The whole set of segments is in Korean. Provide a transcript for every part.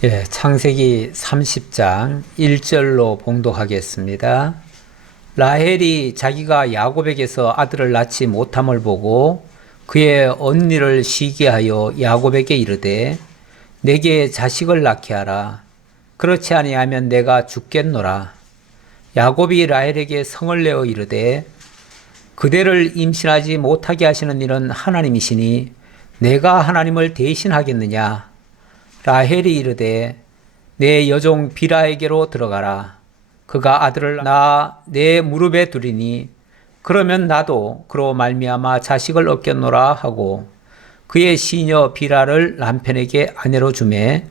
창세기 30장 1절로 봉독하겠습니다. 라헬이 자기가 야곱에게서 아들을 낳지 못함을 보고 그의 언니를 시기하여 야곱에게 이르되 내게 자식을 낳게 하라. 그렇지 아니하면 내가 죽겠노라. 야곱이 라헬에게 성을 내어 이르되 그대를 임신하지 못하게 하시는 이는 하나님이시니 내가 하나님을 대신하겠느냐. 라헬이 이르되 내 여종 비라에게로 들어가라. 그가 아들을 낳아 내 무릎에 두리니 그러면 나도 그로 말미암아 자식을 얻겠노라 하고 그의 시녀 비라를 남편에게 아내로 주매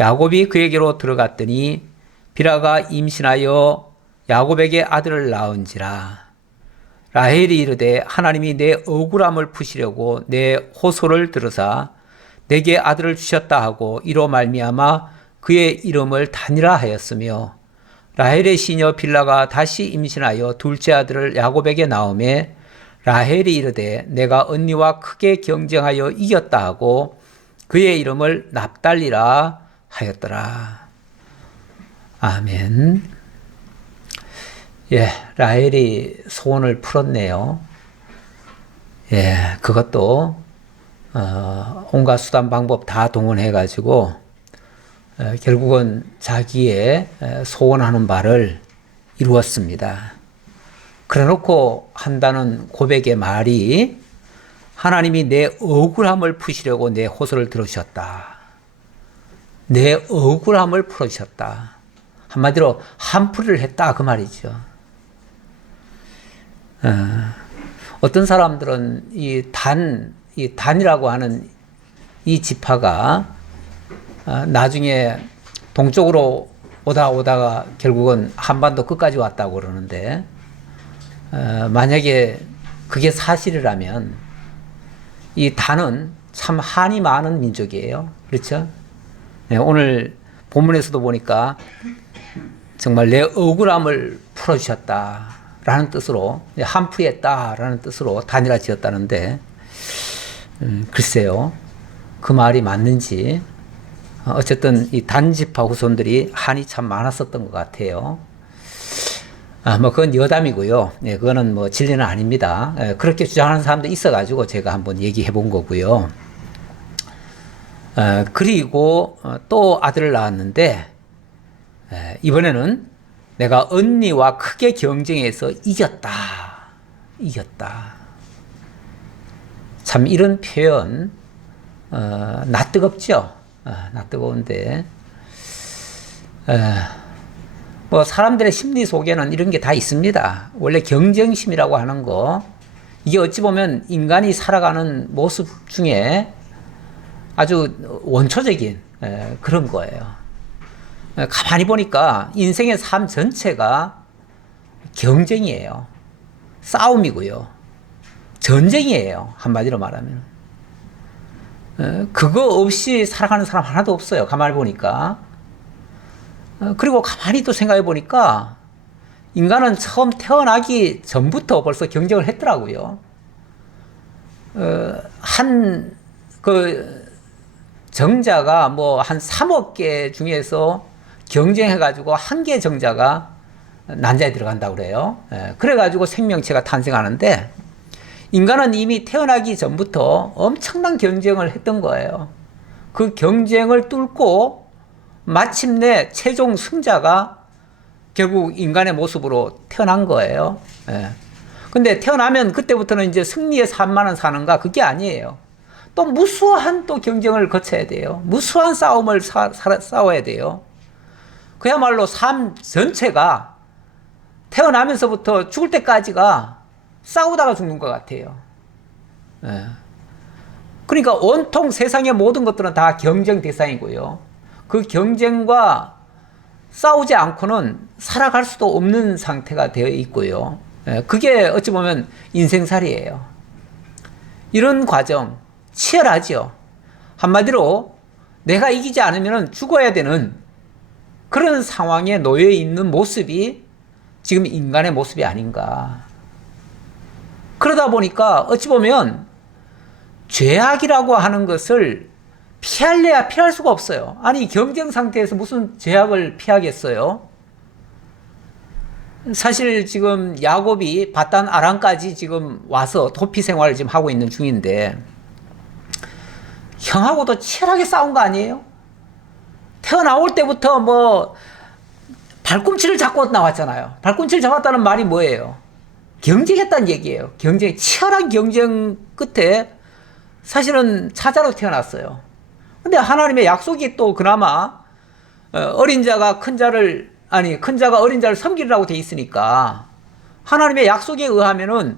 야곱이 그에게로 들어갔더니 비라가 임신하여 야곱에게 아들을 낳은지라. 라헬이 이르되 하나님이 내 억울함을 푸시려고 내 호소를 들으사 내게 아들을 주셨다 하고 이로 말미암아 그의 이름을 단이라 하였으며 라헬의 시녀 빌라가 다시 임신하여 둘째 아들을 야곱에게 낳음에 라헬이 이르되 내가 언니와 크게 경쟁하여 이겼다 하고 그의 이름을 납달리라 하였더라. 아멘. 라헬이 소원을 풀었네요. 그것도 온갖 수단 방법 다 동원해가지고 결국은 자기의 소원하는 바를 이루었습니다. 그래놓고 한다는 고백의 말이 하나님이 내 억울함을 푸시려고 내 호소를 들으셨다. 내 억울함을 풀으셨다. 한마디로 한풀이를 했다 그 말이죠. 어떤 사람들은 이 단이라고 하는 이 지파가 나중에 동쪽으로 오다가 결국은 한반도 끝까지 왔다고 그러는데 만약에 그게 사실이라면 이 단은 참 한이 많은 민족이에요. 그렇죠? 오늘 본문에서도 보니까 정말 내 억울함을 풀어주셨다라는 뜻으로 한풀이했다라는 뜻으로 단이라 지었다는데 글쎄요, 그 말이 맞는지. 어쨌든 이 단지파 후손들이 한이 참 많았었던 것 같아요. 그건 여담이고요. 그거는 진리는 아닙니다. 그렇게 주장하는 사람도 있어가지고 제가 한번 얘기해 본 거고요. 그리고 또 아들을 낳았는데, 이번에는 내가 언니와 크게 경쟁해서 이겼다. 참 이런 표현 나 뜨겁죠. 나 뜨거운데 사람들의 심리 속에는 이런 게 다 있습니다. 원래 경쟁심이라고 하는 거, 이게 어찌 보면 인간이 살아가는 모습 중에 아주 원초적인 그런 거예요. 가만히 보니까 인생의 삶 전체가 경쟁이에요. 싸움이고요. 전쟁이에요. 한마디로 말하면. 그거 없이 살아가는 사람 하나도 없어요. 가만히 보니까. 그리고 가만히 또 생각해 보니까 인간은 처음 태어나기 전부터 벌써 경쟁을 했더라고요. 정자가 한 3억 개 중에서 경쟁해가지고 한 개 정자가 난자에 들어간다고 그래요. 그래가지고 생명체가 탄생하는데 인간은 이미 태어나기 전부터 엄청난 경쟁을 했던 거예요. 그 경쟁을 뚫고 마침내 최종 승자가 결국 인간의 모습으로 태어난 거예요. 근데 태어나면 그때부터는 이제 승리의 삶만은 사는가? 그게 아니에요. 또 무수한 또 경쟁을 거쳐야 돼요. 무수한 싸움을 싸워야 돼요. 그야말로 삶 전체가 태어나면서부터 죽을 때까지가 싸우다가 죽는 것 같아요. 그러니까 온통 세상의 모든 것들은 다 경쟁 대상이고요. 그 경쟁과 싸우지 않고는 살아갈 수도 없는 상태가 되어 있고요. 그게 어찌 보면 인생살이에요. 이런 과정 치열하죠. 한마디로 내가 이기지 않으면 죽어야 되는 그런 상황에 놓여 있는 모습이 지금 인간의 모습이 아닌가. 그러다 보니까 어찌 보면 죄악이라고 하는 것을 피할래야 피할 수가 없어요. 아니 경쟁 상태에서 무슨 제약을 피하겠어요? 사실 지금 야곱이 바단 아람까지 지금 와서 도피 생활을 지금 하고 있는 중인데 형하고도 치열하게 싸운 거 아니에요? 태어나올 때부터 뭐 발꿈치를 잡고 나왔잖아요. 발꿈치를 잡았다는 말이 뭐예요? 경쟁했다는 얘기예요. 치열한 경쟁 끝에 사실은 차자로 태어났어요. 근데 하나님의 약속이 또 그나마 어린 자가 큰 자가 어린 자를 섬기라고 돼 있으니까 하나님의 약속에 의하면은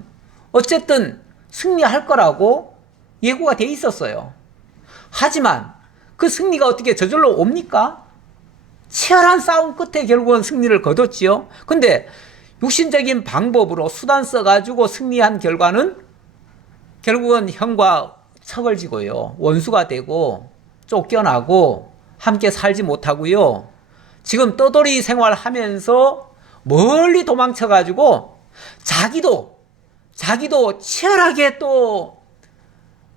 어쨌든 승리할 거라고 예고가 돼 있었어요. 하지만 그 승리가 어떻게 저절로 옵니까? 치열한 싸움 끝에 결국은 승리를 거뒀지요. 근데 육신적인 방법으로 수단 써가지고 승리한 결과는 결국은 형과 척을 지고요. 원수가 되고 쫓겨나고 함께 살지 못하고요. 지금 떠돌이 생활하면서 멀리 도망쳐가지고 자기도 치열하게 또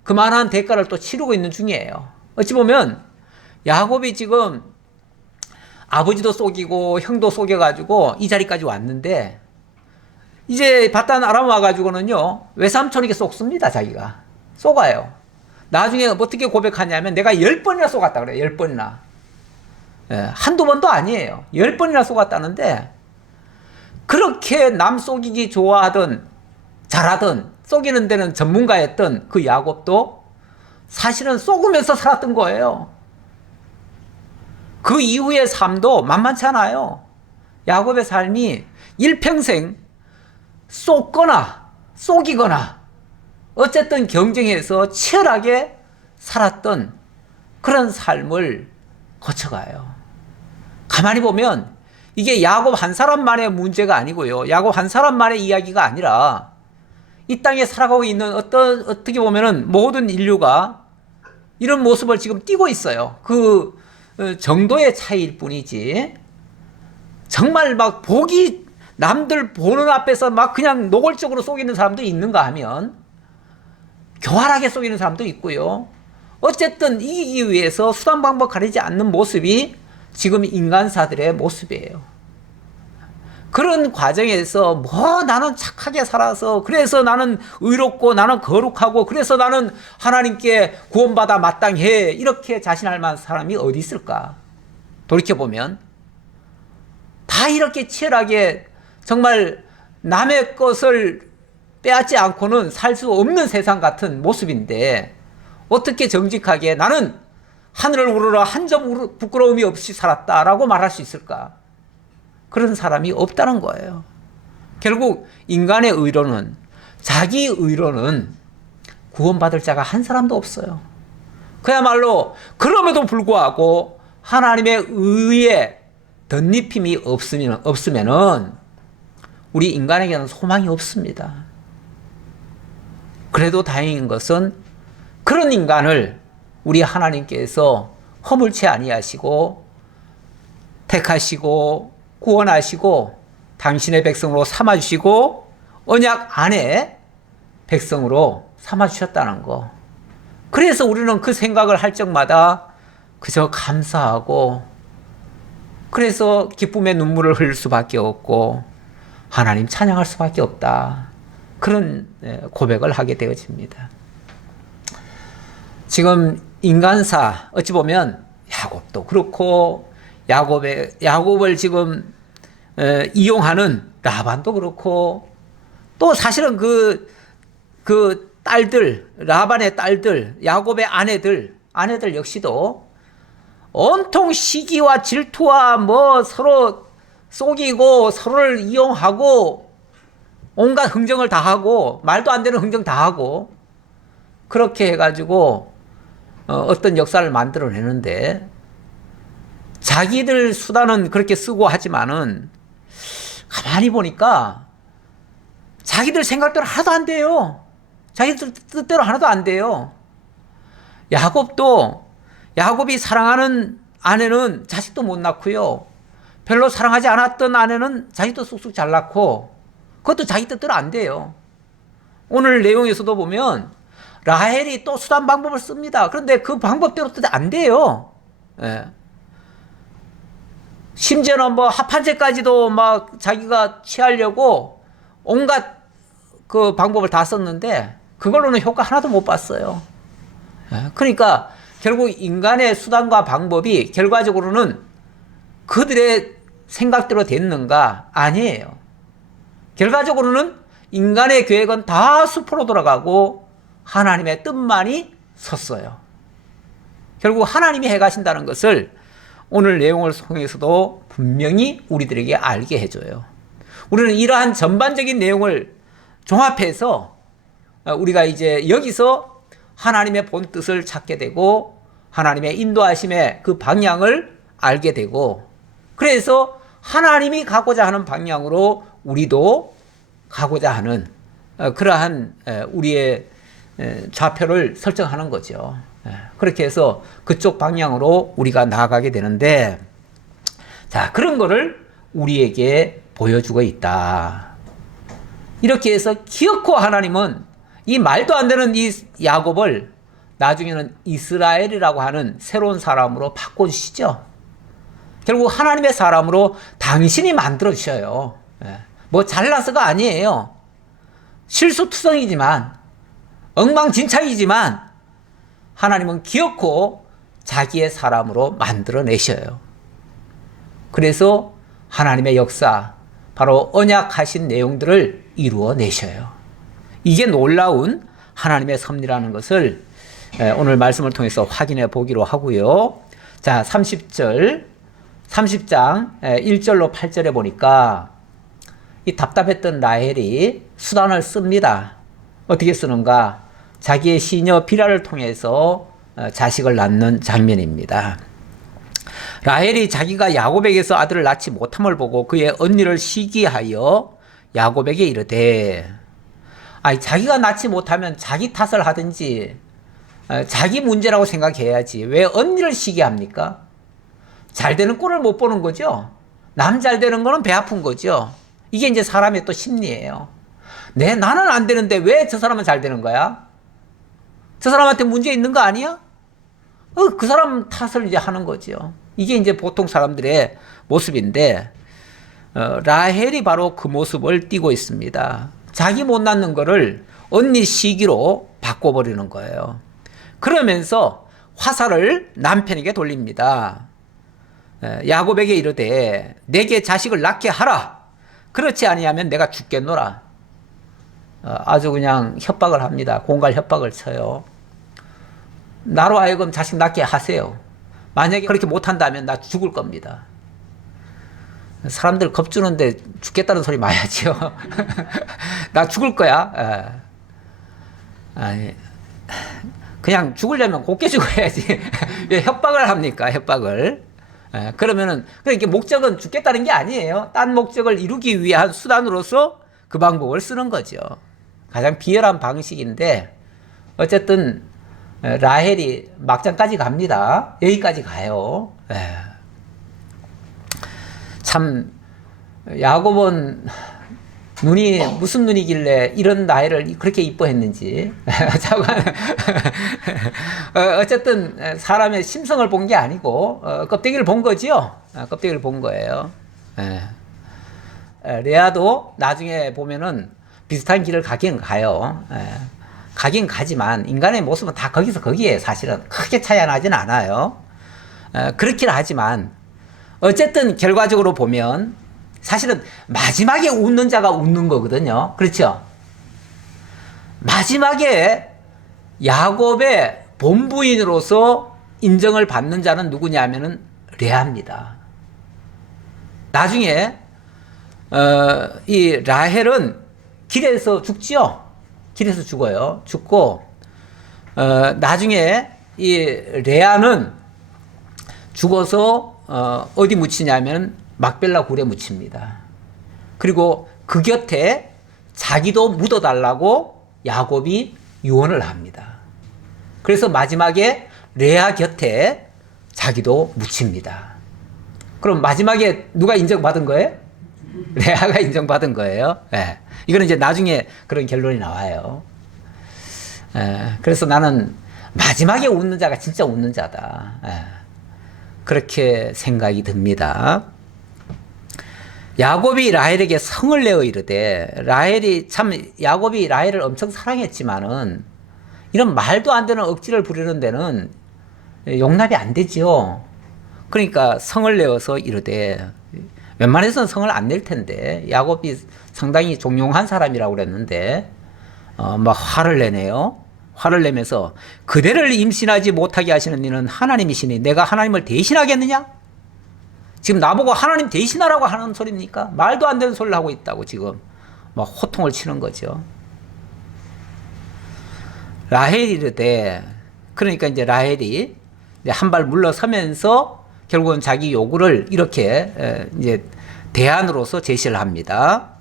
그만한 대가를 또 치르고 있는 중이에요. 어찌 보면 야곱이 지금 아버지도 속이고 형도 속여가지고 이 자리까지 왔는데 이제 바단 아람 와가지고는요 외삼촌에게 속습니다. 자기가 속아요. 나중에 어떻게 고백하냐면 내가 10번이나 속았다 그래요. 10번이나. 한두 번도 아니에요. 10번이나 속았다는데 그렇게 남 속이기 좋아하던 잘하던 속이는 데는 전문가였던 그 야곱도 사실은 속으면서 살았던 거예요. 그 이후의 삶도 만만치 않아요. 야곱의 삶이 일평생 속거나 속이거나 어쨌든 경쟁에서 치열하게 살았던 그런 삶을 거쳐가요. 가만히 보면 이게 야곱 한 사람만의 문제가 아니고요. 야곱 한 사람만의 이야기가 아니라 이 땅에 살아가고 있는 어떻게 보면은 모든 인류가 이런 모습을 지금 띠고 있어요. 그 정도의 차이일 뿐이지. 정말 막 남들 보는 앞에서 막 그냥 노골적으로 속이는 사람도 있는가 하면 교활하게 속이는 사람도 있고요. 어쨌든 이기기 위해서 수단 방법 가리지 않는 모습이 지금 인간사들의 모습이에요. 그런 과정에서 나는 착하게 살아서 그래서 나는 의롭고 나는 거룩하고 그래서 나는 하나님께 구원받아 마땅해 이렇게 자신할 만한 사람이 어디 있을까? 돌이켜보면 다 이렇게 치열하게 정말 남의 것을 빼앗지 않고는 살 수 없는 세상 같은 모습인데 어떻게 정직하게 나는 하늘을 우러러 한 점 부끄러움이 없이 살았다라고 말할 수 있을까? 그런 사람이 없다는 거예요. 결국 인간의 의로는 자기 의로는 구원받을 자가 한 사람도 없어요. 그야말로 그럼에도 불구하고 하나님의 의에 덧입힘이 없으면은 우리 인간에게는 소망이 없습니다. 그래도 다행인 것은 그런 인간을 우리 하나님께서 허물치 아니하시고 택하시고 구원하시고 당신의 백성으로 삼아주시고 언약 안에 백성으로 삼아주셨다는 거. 그래서 우리는 그 생각을 할 적마다 그저 감사하고 그래서 기쁨의 눈물을 흘릴 수밖에 없고 하나님 찬양할 수밖에 없다. 그런 고백을 하게 되어집니다. 지금 인간사 어찌 보면 야곱도 그렇고 야곱을 지금 이용하는 라반도 그렇고 또 사실은 그 딸들 라반의 딸들 야곱의 아내들 역시도 온통 시기와 질투와 서로 속이고 서로를 이용하고 온갖 흥정을 다 하고 말도 안 되는 흥정 다 하고 그렇게 해가지고 어떤 역사를 만들어내는데 자기들 수단은 그렇게 쓰고 하지만은 가만히 보니까 자기들 생각대로 하나도 안 돼요. 자기들 뜻대로 하나도 안 돼요. 야곱이 사랑하는 아내는 자식도 못 낳고요. 별로 사랑하지 않았던 아내는 자식도 쑥쑥 잘 낳고 그것도 자기 뜻대로 안 돼요. 오늘 내용에서도 보면 라헬이 또 수단 방법을 씁니다. 그런데 그 방법대로 또 안 돼요. 예. 심지어는 뭐 합한제까지도 막 자기가 취하려고 온갖 그 방법을 다 썼는데 그걸로는 효과 하나도 못 봤어요. 예. 그러니까 결국 인간의 수단과 방법이 결과적으로는 그들의 생각대로 됐는가? 아니에요. 결과적으로는 인간의 계획은 다 수포로 돌아가고 하나님의 뜻만이 섰어요. 결국 하나님이 해가신다는 것을 오늘 내용을 통해서도 분명히 우리들에게 알게 해줘요. 우리는 이러한 전반적인 내용을 종합해서 우리가 이제 여기서 하나님의 본 뜻을 찾게 되고 하나님의 인도하심의 그 방향을 알게 되고 그래서 하나님이 가고자 하는 방향으로 우리도 가고자 하는 그러한 우리의 좌표를 설정하는 거죠. 그렇게 해서 그쪽 방향으로 우리가 나아가게 되는데 자 그런 거를 우리에게 보여주고 있다. 이렇게 해서 기어코 하나님은 이 말도 안 되는 이 야곱을 나중에는 이스라엘이라고 하는 새로운 사람으로 바꿔주시죠. 결국 하나님의 사람으로 당신이 만들어주셔요. 뭐 잘나서가 아니에요. 실수투성이지만 엉망진창이지만 하나님은 기어코 자기의 사람으로 만들어내셔요. 그래서 하나님의 역사, 바로 언약하신 내용들을 이루어내셔요. 이게 놀라운 하나님의 섭리라는 것을 오늘 말씀을 통해서 확인해 보기로 하고요. 자, 30장 1절로 8절에 보니까 이 답답했던 라헬이 수단을 씁니다. 어떻게 쓰는가? 자기의 시녀 비라를 통해서 자식을 낳는 장면입니다. 라헬이 자기가 야곱에게서 아들을 낳지 못함을 보고 그의 언니를 시기하여 야곱에게 이르되, 아니 자기가 낳지 못하면 자기 탓을 하든지 자기 문제라고 생각해야지 왜 언니를 시기합니까? 잘 되는 꼴을 못 보는 거죠. 남 잘 되는 거는 배 아픈 거죠. 이게 이제 사람의 또 심리예요. 나는 안 되는데 왜 저 사람은 잘 되는 거야? 저 사람한테 문제 있는 거 아니야? 그 사람 탓을 이제 하는 거죠. 이게 이제 보통 사람들의 모습인데, 라헬이 바로 그 모습을 띠고 있습니다. 자기 못 낳는 거를 언니 시기로 바꿔버리는 거예요. 그러면서 화살을 남편에게 돌립니다. 야곱에게 이르되 내게 자식을 낳게 하라. 그렇지 아니하면 내가 죽겠노라. 아주 그냥 협박을 합니다. 공갈 협박을 쳐요. 나로 하여금 자식 낳게 하세요. 만약에 그렇게 못한다면 나 죽을 겁니다. 사람들 겁주는데 죽겠다는 소리 마야지요. 나 죽을 거야. 아니, 그냥 죽으려면 곱게 죽어야지. 왜 협박을 합니까? 협박을. 그러면은 그러니까 목적은 죽겠다는 게 아니에요. 딴 목적을 이루기 위한 수단으로서 그 방법을 쓰는 거죠. 가장 비열한 방식인데 어쨌든 라헬이 막장까지 갑니다. 여기까지 가요. 참 야곱은 눈이 무슨 눈이길래 이런 나이를 그렇게 이뻐했는지. 어쨌든 사람의 심성을 본 게 아니고 껍데기를 본 거지요. 껍데기를 본 거예요. 레아도 나중에 보면은 비슷한 길을 가긴 가요. 가긴 가지만 인간의 모습은 다 거기서 거기에 사실은 크게 차이 나진 않아요. 그렇긴 하지만 어쨌든 결과적으로 보면 사실은 마지막에 웃는 자가 웃는 거거든요. 그렇죠? 마지막에 야곱의 본부인으로서 인정을 받는 자는 누구냐면은 레아입니다. 나중에 이 라헬은 길에서 죽지요. 길에서 죽어요. 죽고 나중에 이 레아는 죽어서 어디 묻히냐면 막벨라 굴에 묻힙니다. 그리고 그 곁에 자기도 묻어달라고 야곱이 유언을 합니다. 그래서 마지막에 레아 곁에 자기도 묻힙니다. 그럼 마지막에 누가 인정받은 거예요? 레아가 인정받은 거예요. 네. 이거는 이제 나중에 그런 결론이 나와요. 그래서 나는 마지막에 웃는 자가 진짜 웃는 자다. 그렇게 생각이 듭니다. 야곱이 라헬에게 성을 내어 이르되, 야곱이 라헬을 엄청 사랑했지만은 이런 말도 안 되는 억지를 부리는 데는 용납이 안 되죠. 그러니까 성을 내어서 이르되, 웬만해서는 성을 안 낼 텐데 야곱이 상당히 종용한 사람이라고 그랬는데 막 화를 내네요. 화를 내면서 그대를 임신하지 못하게 하시는 이는 하나님이시니 내가 하나님을 대신하겠느냐? 지금 나보고 하나님 대신하라고 하는 소리입니까? 말도 안 되는 소리를 하고 있다고 지금 막 호통을 치는 거죠. 라헬이 이르되, 그러니까 이제 라헬이 한 발 물러서면서 결국은 자기 요구를 이렇게 이제 대안으로서 제시를 합니다.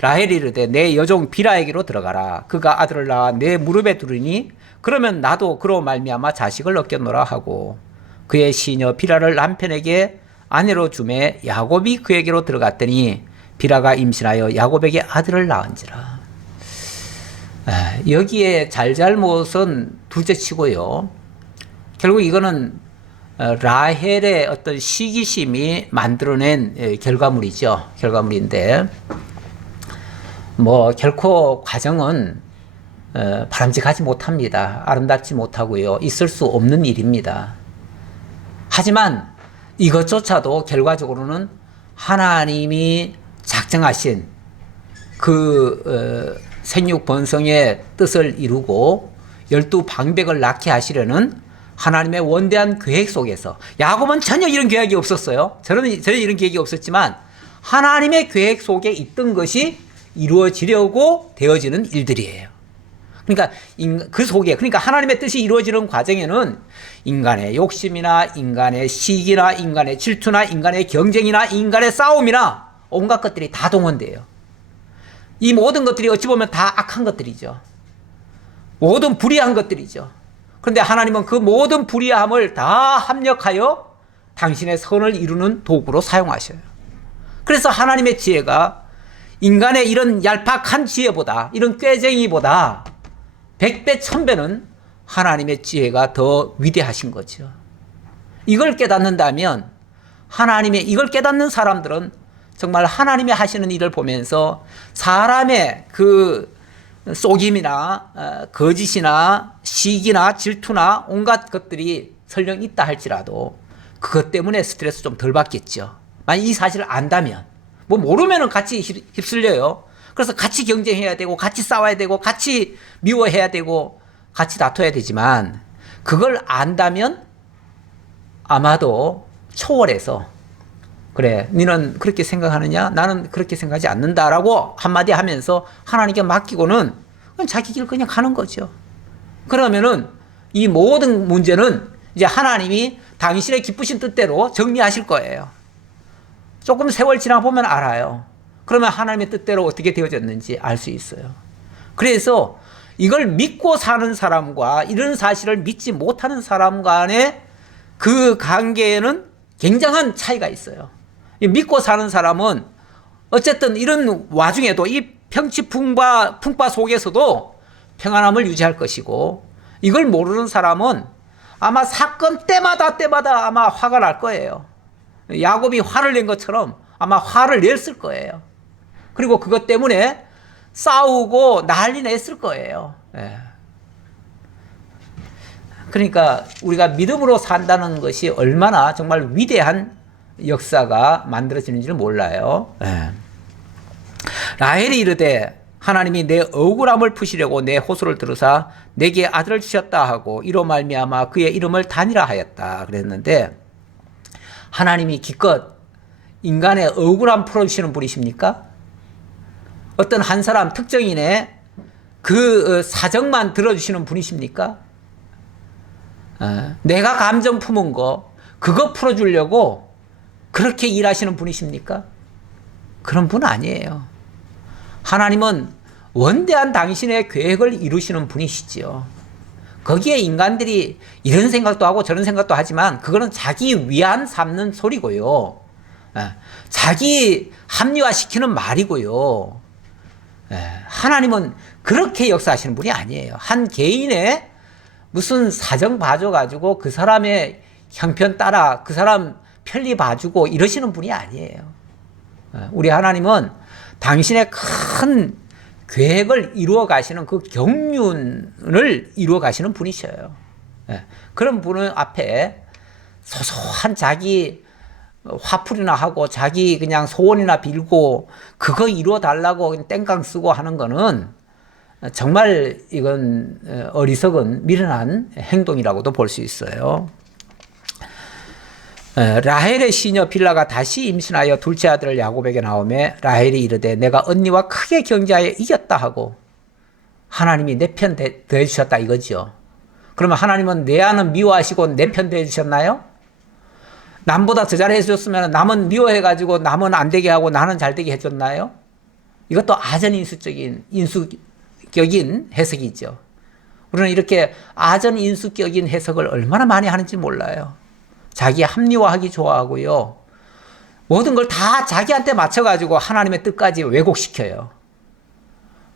라헬이 이르되 내 여종 비라에게로 들어가라. 그가 아들을 낳아 내 무릎에 두르니 그러면 나도 그로 말미암아 자식을 얻겠노라 하고, 그의 시녀 비라를 남편에게 아내로 주매 야곱이 그에게로 들어갔더니 비라가 임신하여 야곱에게 아들을 낳은지라. 여기에 잘잘못은 둘째치고요. 결국 이거는 라헬의 어떤 시기심이 만들어낸 결과물이죠. 결과물인데 뭐 결코 과정은 바람직하지 못합니다. 아름답지 못하고요. 있을 수 없는 일입니다. 하지만 이것조차도 결과적으로는 하나님이 작정하신 그 생육 번성의 뜻을 이루고 12방백을 낳게 하시려는 하나님의 원대한 계획 속에서, 야곱은 전혀 이런 계획이 없었어요. 저는 이런 계획이 없었지만 하나님의 계획 속에 있던 것이 이루어지려고 되어지는 일들이에요. 그러니까 그 속에, 그러니까 하나님의 뜻이 이루어지는 과정에는 인간의 욕심이나 인간의 시기나 인간의 질투나 인간의 경쟁이나 인간의 싸움이나 온갖 것들이 다 동원돼요. 이 모든 것들이 어찌 보면 다 악한 것들이죠. 모든 불의한 것들이죠. 그런데 하나님은 그 모든 불의함을 다 합력하여 당신의 선을 이루는 도구로 사용하셔요. 그래서 하나님의 지혜가 인간의 이런 얄팍한 지혜보다, 이런 꾀쟁이보다 100배, 1000배는 하나님의 지혜가 더 위대하신 거죠. 이걸 깨닫는다면, 이걸 깨닫는 사람들은 정말 하나님이 하시는 일을 보면서 사람의 그 속임이나 거짓이나 시기나 질투나 온갖 것들이 설령 있다 할지라도 그것 때문에 스트레스 좀 덜 받겠죠. 만약 이 사실을 안다면, 뭐 모르면은 같이 휩쓸려요. 그래서 같이 경쟁해야 되고 같이 싸워야 되고 같이 미워해야 되고 같이 다퉈야 되지만, 그걸 안다면 아마도 초월해서, 그래 너는 그렇게 생각하느냐? 나는 그렇게 생각하지 않는다라고 한마디 하면서 하나님께 맡기고는 그냥 자기 길 그냥 가는 거죠. 그러면은 이 모든 문제는 이제 하나님이 당신의 기쁘신 뜻대로 정리하실 거예요. 조금 세월 지나보면 알아요. 그러면 하나님의 뜻대로 어떻게 되어졌는지 알 수 있어요. 그래서 이걸 믿고 사는 사람과 이런 사실을 믿지 못하는 사람 간의 그 관계에는 굉장한 차이가 있어요. 믿고 사는 사람은 어쨌든 이런 와중에도 이 풍파 속에서도 평안함을 유지할 것이고, 이걸 모르는 사람은 아마 사건 때마다 아마 화가 날 거예요. 야곱이 화를 낸 것처럼 아마 화를 냈을 거예요. 그리고 그것 때문에 싸우고 난리 냈을 거예요. 그러니까 우리가 믿음으로 산다는 것이 얼마나 정말 위대한 역사가 만들어지는지를 몰라요. 라헬이 이르되 하나님이 내 억울함을 푸시려고 내 호소를 들으사 내게 아들을 주셨다 하고 이로 말미암아 그의 이름을 단이라 하였다 그랬는데, 하나님이 기껏 인간의 억울함 풀어주시는 분이십니까? 어떤 한 사람 특정인의 그 사정만 들어주시는 분이십니까? 내가 감정 품은 거 그거 풀어주려고 그렇게 일하시는 분이십니까? 그런 분 아니에요. 하나님은 원대한 당신의 계획을 이루시는 분이시지요. 거기에 인간들이 이런 생각도 하고 저런 생각도 하지만 그거는 자기 위안 삼는 소리고요. 자기 합리화시키는 말이고요. 하나님은 그렇게 역사하시는 분이 아니에요. 한 개인의 무슨 사정 봐줘가지고 그 사람의 형편 따라 그 사람 편리 봐주고 이러시는 분이 아니에요. 우리 하나님은 당신의 큰 계획을 이루어 가시는 그 경륜을 이루어 가시는 분이셔요. 그런 분은 앞에 소소한 자기 화풀이나 하고 자기 그냥 소원이나 빌고 그거 이루어 달라고 땡깡 쓰고 하는 거는 정말 이건 어리석은 미련한 행동이라고도 볼 수 있어요. 라헬의 시녀 빌라가 다시 임신하여 둘째 아들을 야곱에게 나오매 라헬이 이르되 내가 언니와 크게 경쟁하여 이겼다 하고 하나님이 내 편 대해주셨다 이거죠. 그러면 하나님은 내 아는 미워하시고 내 편 대해주셨나요? 남보다 더 잘해줬으면 남은 미워해가지고 남은 안 되게 하고 나는 잘 되게 해줬나요? 이것도 아전인수적인 인수격인 해석이죠. 우리는 이렇게 아전인수격인 해석을 얼마나 많이 하는지 몰라요. 자기 합리화하기 좋아하고요. 모든 걸 다 자기한테 맞춰가지고 하나님의 뜻까지 왜곡시켜요.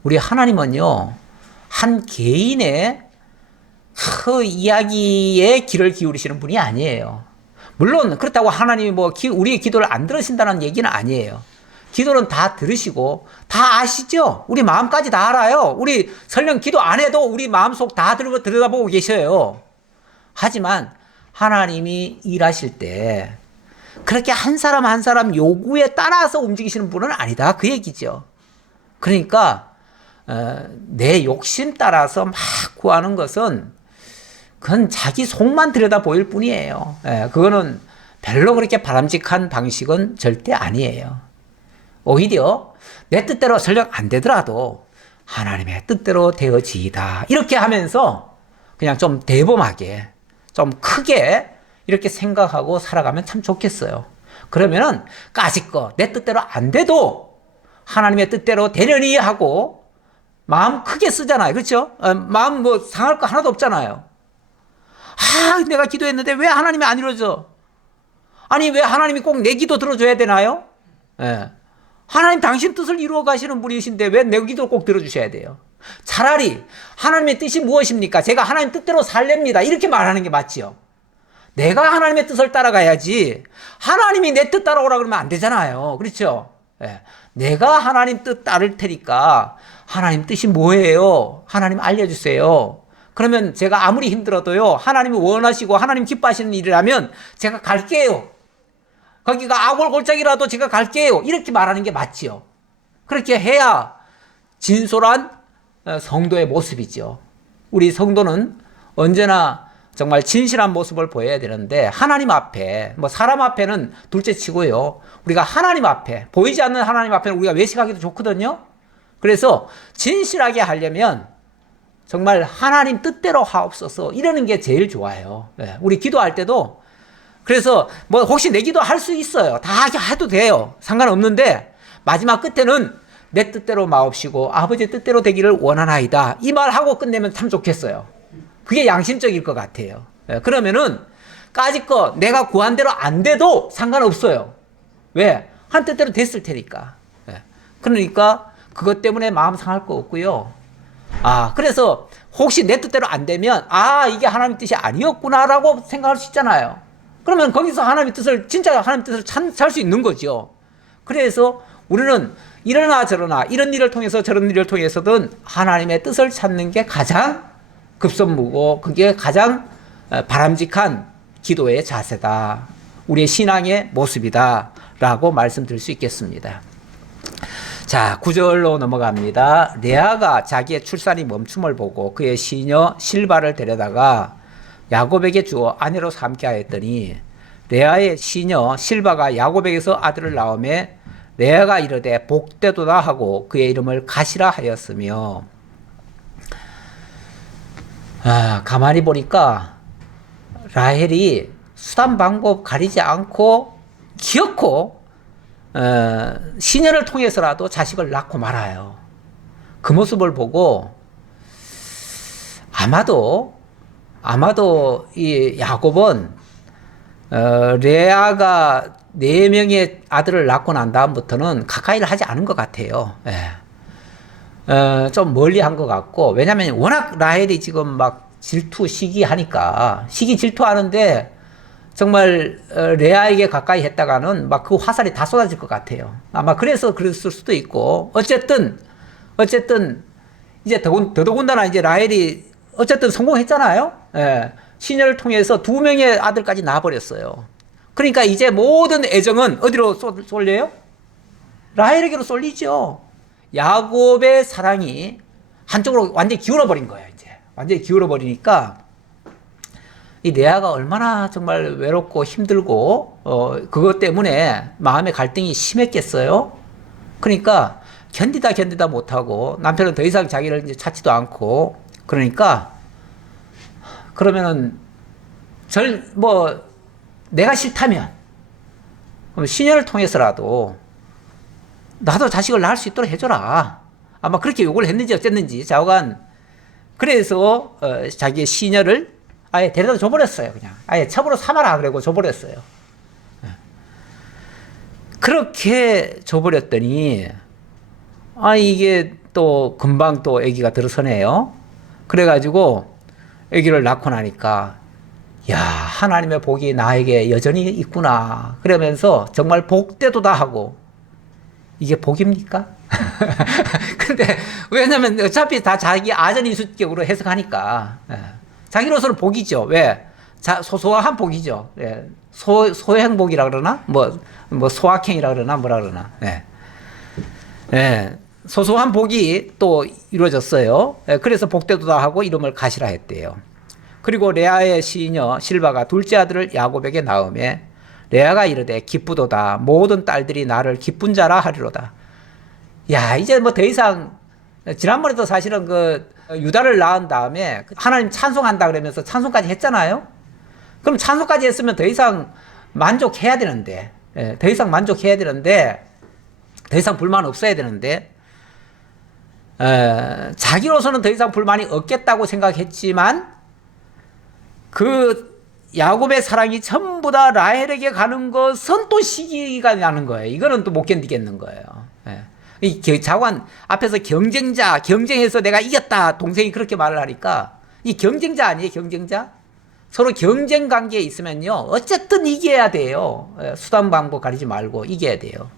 우리 하나님은요, 한 개인의 그 이야기에 귀를 기울이시는 분이 아니에요. 물론 그렇다고 하나님이 우리의 기도를 안 들으신다는 얘기는 아니에요. 기도는 다 들으시고 다 아시죠? 우리 마음까지 다 알아요. 우리 설령 기도 안 해도 우리 마음속 다 들여다보고 계셔요. 하지만 하나님이 일하실 때 그렇게 한 사람 한 사람 요구에 따라서 움직이시는 분은 아니다 그 얘기죠. 그러니까 내 욕심 따라서 막 구하는 것은 그건 자기 속만 들여다 보일 뿐이에요. 그거는 별로 그렇게 바람직한 방식은 절대 아니에요. 오히려 내 뜻대로 설령 안 되더라도 하나님의 뜻대로 되어지이다 이렇게 하면서 그냥 좀 대범하게 좀 크게 이렇게 생각하고 살아가면 참 좋겠어요. 그러면은 까짓거 내 뜻대로 안 돼도 하나님의 뜻대로 되려니 하고 마음 크게 쓰잖아요. 그렇죠? 마음 상할 거 하나도 없잖아요. 내가 기도했는데 왜 하나님이 안 이루어져? 아니 왜 하나님이 꼭 내 기도 들어줘야 되나요? 하나님 당신 뜻을 이루어 가시는 분이신데 왜 내 기도 꼭 들어주셔야 돼요? 차라리 하나님의 뜻이 무엇입니까? 제가 하나님 뜻대로 살렵니다. 이렇게 말하는 게 맞지요. 내가 하나님의 뜻을 따라가야지 하나님이 내 뜻 따라오라 그러면 안 되잖아요. 그렇죠? 내가 하나님 뜻 따를 테니까 하나님 뜻이 뭐예요? 하나님 알려주세요. 그러면 제가 아무리 힘들어도요, 하나님이 원하시고 하나님 기뻐하시는 일이라면 제가 갈게요. 거기가 아골골짜기라도 제가 갈게요. 이렇게 말하는 게 맞지요. 그렇게 해야 진솔한 성도의 모습이죠. 우리 성도는 언제나 정말 진실한 모습을 보여야 되는데 하나님 앞에 사람 앞에는 둘째 치고요. 우리가 하나님 앞에 보이지 않는 하나님 앞에는 우리가 외식하기도 좋거든요. 그래서 진실하게 하려면 정말 하나님 뜻대로 하옵소서 이러는 게 제일 좋아요. 우리 기도할 때도 그래서 혹시 내 기도 할 수 있어요. 다 해도 돼요. 상관없는데 마지막 끝에는 내 뜻대로 마옵시고 아버지의 뜻대로 되기를 원하나이다. 이 말하고 끝내면 참 좋겠어요. 그게 양심적일 것 같아요. 그러면은 까짓거 내가 구한 대로 안 돼도 상관없어요. 왜? 한 뜻대로 됐을 테니까. 그러니까 그것 때문에 마음 상할 거 없고요. 그래서 혹시 내 뜻대로 안 되면 이게 하나님 뜻이 아니었구나라고 생각할 수 있잖아요. 그러면 거기서 하나님의 뜻을 진짜 하나님의 뜻을 찾을 수 있는 거죠. 그래서 우리는 이러나 저러나 이런 일을 통해서 저런 일을 통해서든 하나님의 뜻을 찾는 게 가장 급선무고 그게 가장 바람직한 기도의 자세다. 우리의 신앙의 모습이다 라고 말씀드릴 수 있겠습니다. 자, 9절로 넘어갑니다. 레아가 자기의 출산이 멈춤을 보고 그의 시녀 실바를 데려다가 야곱에게 주어 아내로 삼게 하였더니 레아의 시녀 실바가 야곱에게서 아들을 낳음에 레아가 이르되 복되도다 하고 그의 이름을 가시라 하였으며 가만히 보니까 라헬이 수단 방법 가리지 않고 기어코 시녀를 통해서라도 자식을 낳고 말아요. 그 모습을 보고 아마도 이 야곱은 레아가 4명의 아들을 낳고 난 다음부터는 가까이를 하지 않은 것 같아요. 좀 멀리 한 것 같고, 왜냐면 워낙 라헬이 지금 막 질투, 시기하니까, 시기 질투하는데, 정말, 레아에게 가까이 했다가는 막 그 화살이 다 쏟아질 것 같아요. 아마 그래서 그랬을 수도 있고, 어쨌든, 이제 더더군다나 이제 라헬이 어쨌든 성공했잖아요? 예. 시녀를 통해서 2명의 아들까지 낳아버렸어요. 그러니까 이제 모든 애정은 어디로 쏠려요? 라헬에게로 쏠리죠. 야곱의 사랑이 한쪽으로 완전히 기울어버린 거예요, 이제. 완전히 기울어버리니까, 이 레아가 얼마나 정말 외롭고 힘들고, 그것 때문에 마음의 갈등이 심했겠어요? 그러니까, 견디다 못하고, 남편은 더 이상 자기를 이제 찾지도 않고, 그러니까, 그러면은, 내가 싫다면, 그럼 시녀를 통해서라도, 나도 자식을 낳을 수 있도록 해줘라. 아마 그렇게 요구를 했는지 어쨌는지 좌우간 그래서 자기의 시녀를 아예 데려다 줘버렸어요. 그냥 아예 첩으로 삼아라 그러고 줘버렸어요. 그렇게 줘버렸더니 이게 또 금방 또 아기가 들어서네요. 그래가지고 아기를 낳고 나니까 야, 하나님의 복이 나에게 여전히 있구나 그러면서 정말 복되도다 하고, 이게 복입니까? 근데 왜냐면 어차피 다 자기 아전인수격으로 해석하니까 자기로서는 복이죠. 왜? 소소한 복이죠. 예. 소행복이라 그러나 뭐 소확행이라 그러나 뭐라 그러나. 예. 예. 소소한 복이 또 이루어졌어요. 예. 그래서 복되도다 하고 이름을 가시라 했대요. 그리고 레아의 시녀 실바가 둘째 아들을 야곱에게 낳음에 레아가 이르되 기쁘도다 모든 딸들이 나를 기쁜 자라 하리로다. 야, 이제 뭐 더 이상, 지난번에도 사실은 유다를 낳은 다음에 하나님 찬송한다 그러면서 찬송까지 했잖아요. 그럼 찬송까지 했으면 더 이상 만족해야 되는데, 더 이상 만족해야 되는데, 더 이상 불만 없어야 되는데, 자기로서는 더 이상 불만이 없겠다고 생각했지만 그 야곱의 사랑이 전부 다 라헬에게 가는 것은 또 시기가 나는 거예요. 이거는 또 못 견디겠는 거예요. 이 자관 앞에서 경쟁해서 내가 이겼다. 동생이 그렇게 말을 하니까 이 경쟁자 아니에요, 경쟁자? 서로 경쟁 관계에 있으면요, 어쨌든 이겨야 돼요. 수단 방법 가리지 말고 이겨야 돼요.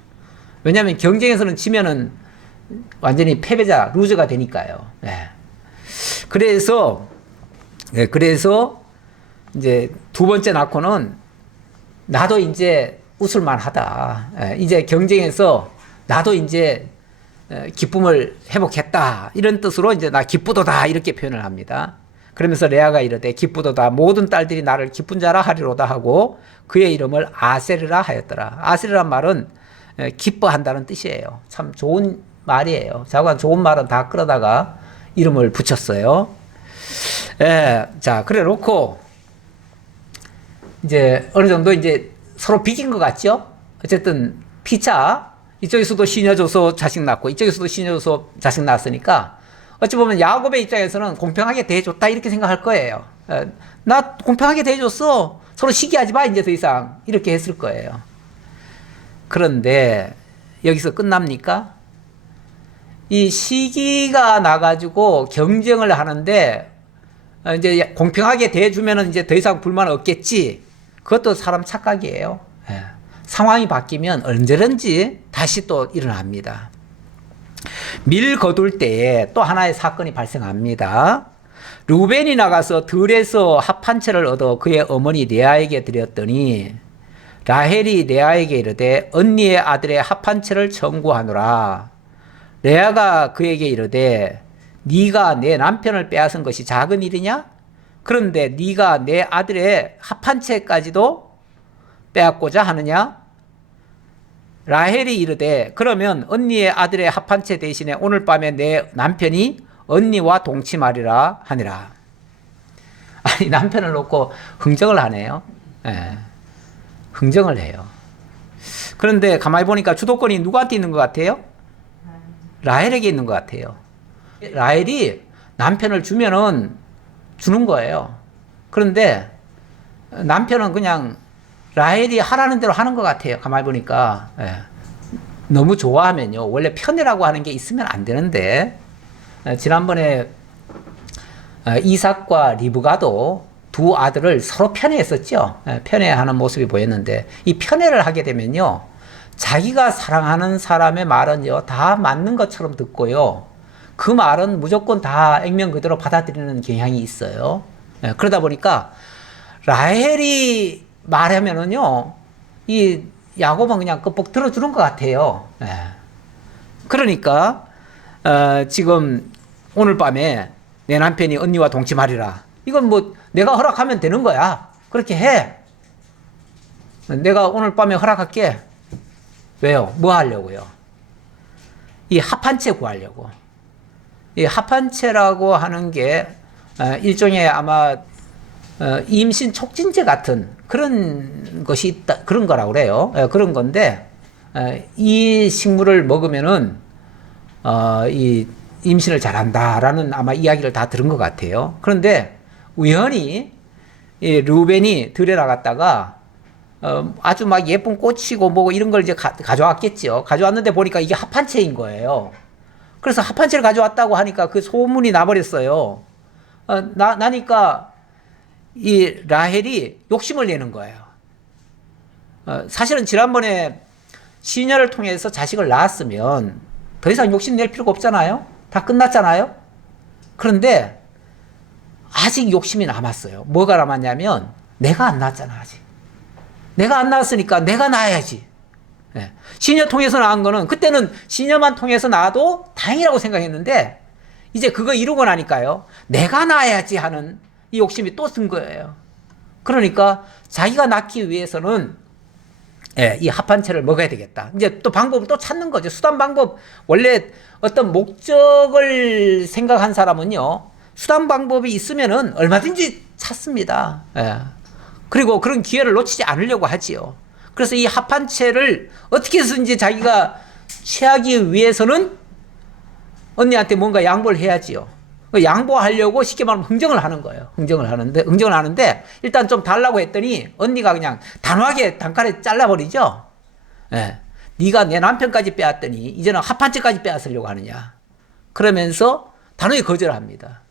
왜냐하면 경쟁에서는 지면은 완전히 패배자, 루저가 되니까요. 그래서 이제 두 번째 낳고는 나도 이제 웃을만하다. 이제 경쟁에서 나도 이제 기쁨을 회복했다. 이런 뜻으로 이제 나 기쁘도다 이렇게 표현을 합니다. 그러면서 레아가 이르되 기쁘도다 모든 딸들이 나를 기쁜 자라 하리로다 하고 그의 이름을 아셀이라 하였더라. 아셀이란 말은 기뻐한다는 뜻이에요. 참 좋은 말이에요. 자관 좋은 말은 다 끌어다가 이름을 붙였어요. 자, 그래 놓고 이제 어느 정도 이제 서로 비긴 것 같죠? 어쨌든 피차 이쪽에서도 시녀 줘서 자식 낳고 이쪽에서도 시녀 줘서 자식 낳았으니까 어찌 보면 야곱의 입장에서는 공평하게 대해줬다 이렇게 생각할 거예요. 나 공평하게 대해줬어. 서로 시기하지 마 이제 더 이상 이렇게 했을 거예요. 그런데 여기서 끝납니까? 이 시기가 나가지고 경쟁을 하는데 이제 공평하게 대해주면은 이제 더 이상 불만 없겠지. 그것도 사람 착각이에요. 상황이 바뀌면 언제든지 다시 또 일어납니다. 밀 거둘 때에 또 하나의 사건이 발생합니다. 루벤이 나가서 들에서 합 한 채를 얻어 그의 어머니 레아에게 드렸더니 라헬이 레아에게 이르되 언니의 아들의 합 한 채를 청구하노라. 레아가 그에게 이르되 네가 내 남편을 빼앗은 것이 작은 일이냐? 그런데 네가 내 아들의 합 한 채까지도 빼앗고자 하느냐? 라헬이 이르되 그러면 언니의 아들의 합 한 채 대신에 오늘 밤에 내 남편이 언니와 동침하리라 하니라. 아니, 남편을 놓고 흥정을 하네요. 흥정을 해요. 그런데 가만히 보니까 주도권이 누구한테 있는 것 같아요? 라헬에게 있는 것 같아요. 라헬이 남편을 주면은 주는 거예요. 그런데 남편은 그냥 라헬이 하라는 대로 하는 것 같아요. 가만히 보니까. 너무 좋아하면요. 원래 편애라고 하는 게 있으면 안 되는데 지난번에 이삭과 리브가도 두 아들을 서로 편애했었죠. 편애하는 모습이 보였는데 이 편애를 하게 되면요, 자기가 사랑하는 사람의 말은요 다 맞는 것처럼 듣고요, 그 말은 무조건 다 액면 그대로 받아들이는 경향이 있어요. 그러다 보니까 라헬이 말하면은요 이 야곱은 그냥 끄뻑 들어주는 것 같아요. 그러니까 지금 오늘 밤에 내 남편이 언니와 동침하리라, 이건 뭐 내가 허락하면 되는 거야. 그렇게 해. 내가 오늘 밤에 허락할게. 왜요? 뭐 하려고요? 이 합한채 구하려고. 이 합한채라고 하는 게 일종의 아마 임신 촉진제 같은 그런 것이 있다, 그런 거라고 그래요. 그런 건데 이 식물을 먹으면은 이 임신을 잘한다라는 아마 이야기를 다 들은 것 같아요. 그런데 우연히 이 르우벤이 들에 나갔다가 아주 막 예쁜 꽃이고 뭐고 이런 걸 이제 가져왔겠죠. 가져왔는데 보니까 이게 합한채인 거예요. 그래서 합한채를 가져왔다고 하니까 그 소문이 나버렸어요. 나니까 이 라헬이 욕심을 내는 거예요. 사실은 지난번에 시녀를 통해서 자식을 낳았으면 더 이상 욕심 낼 필요가 없잖아요. 다 끝났잖아요. 그런데 아직 욕심이 남았어요. 뭐가 남았냐면 내가 안 낳았잖아. 아직 내가 안 낳았으니까 내가 낳아야지. 시녀 통해서 낳은 거는, 그때는 시녀만 통해서 낳아도 다행이라고 생각했는데 이제 그거 이루고 나니까요, 내가 낳아야지 하는 이 욕심이 또 든 거예요. 그러니까 자기가 낳기 위해서는 이 합한채를 먹어야 되겠다. 이제 또 방법을 또 찾는 거죠. 수단 방법. 원래 어떤 목적을 생각한 사람은요, 수단 방법이 있으면은 얼마든지 찾습니다. 그리고 그런 기회를 놓치지 않으려고 하지요. 그래서 이 합한채를 어떻게 해서든지 자기가 취하기 위해서는 언니한테 뭔가 양보를 해야지요. 양보하려고 쉽게 말하면 흥정을 하는 거예요. 흥정을 하는데 일단 좀 달라고 했더니 언니가 그냥 단호하게 단칼에 잘라버리죠. 네가 내 남편까지 빼앗더니 이제는 합한채까지 빼앗으려고 하느냐. 그러면서 단호히 거절합니다.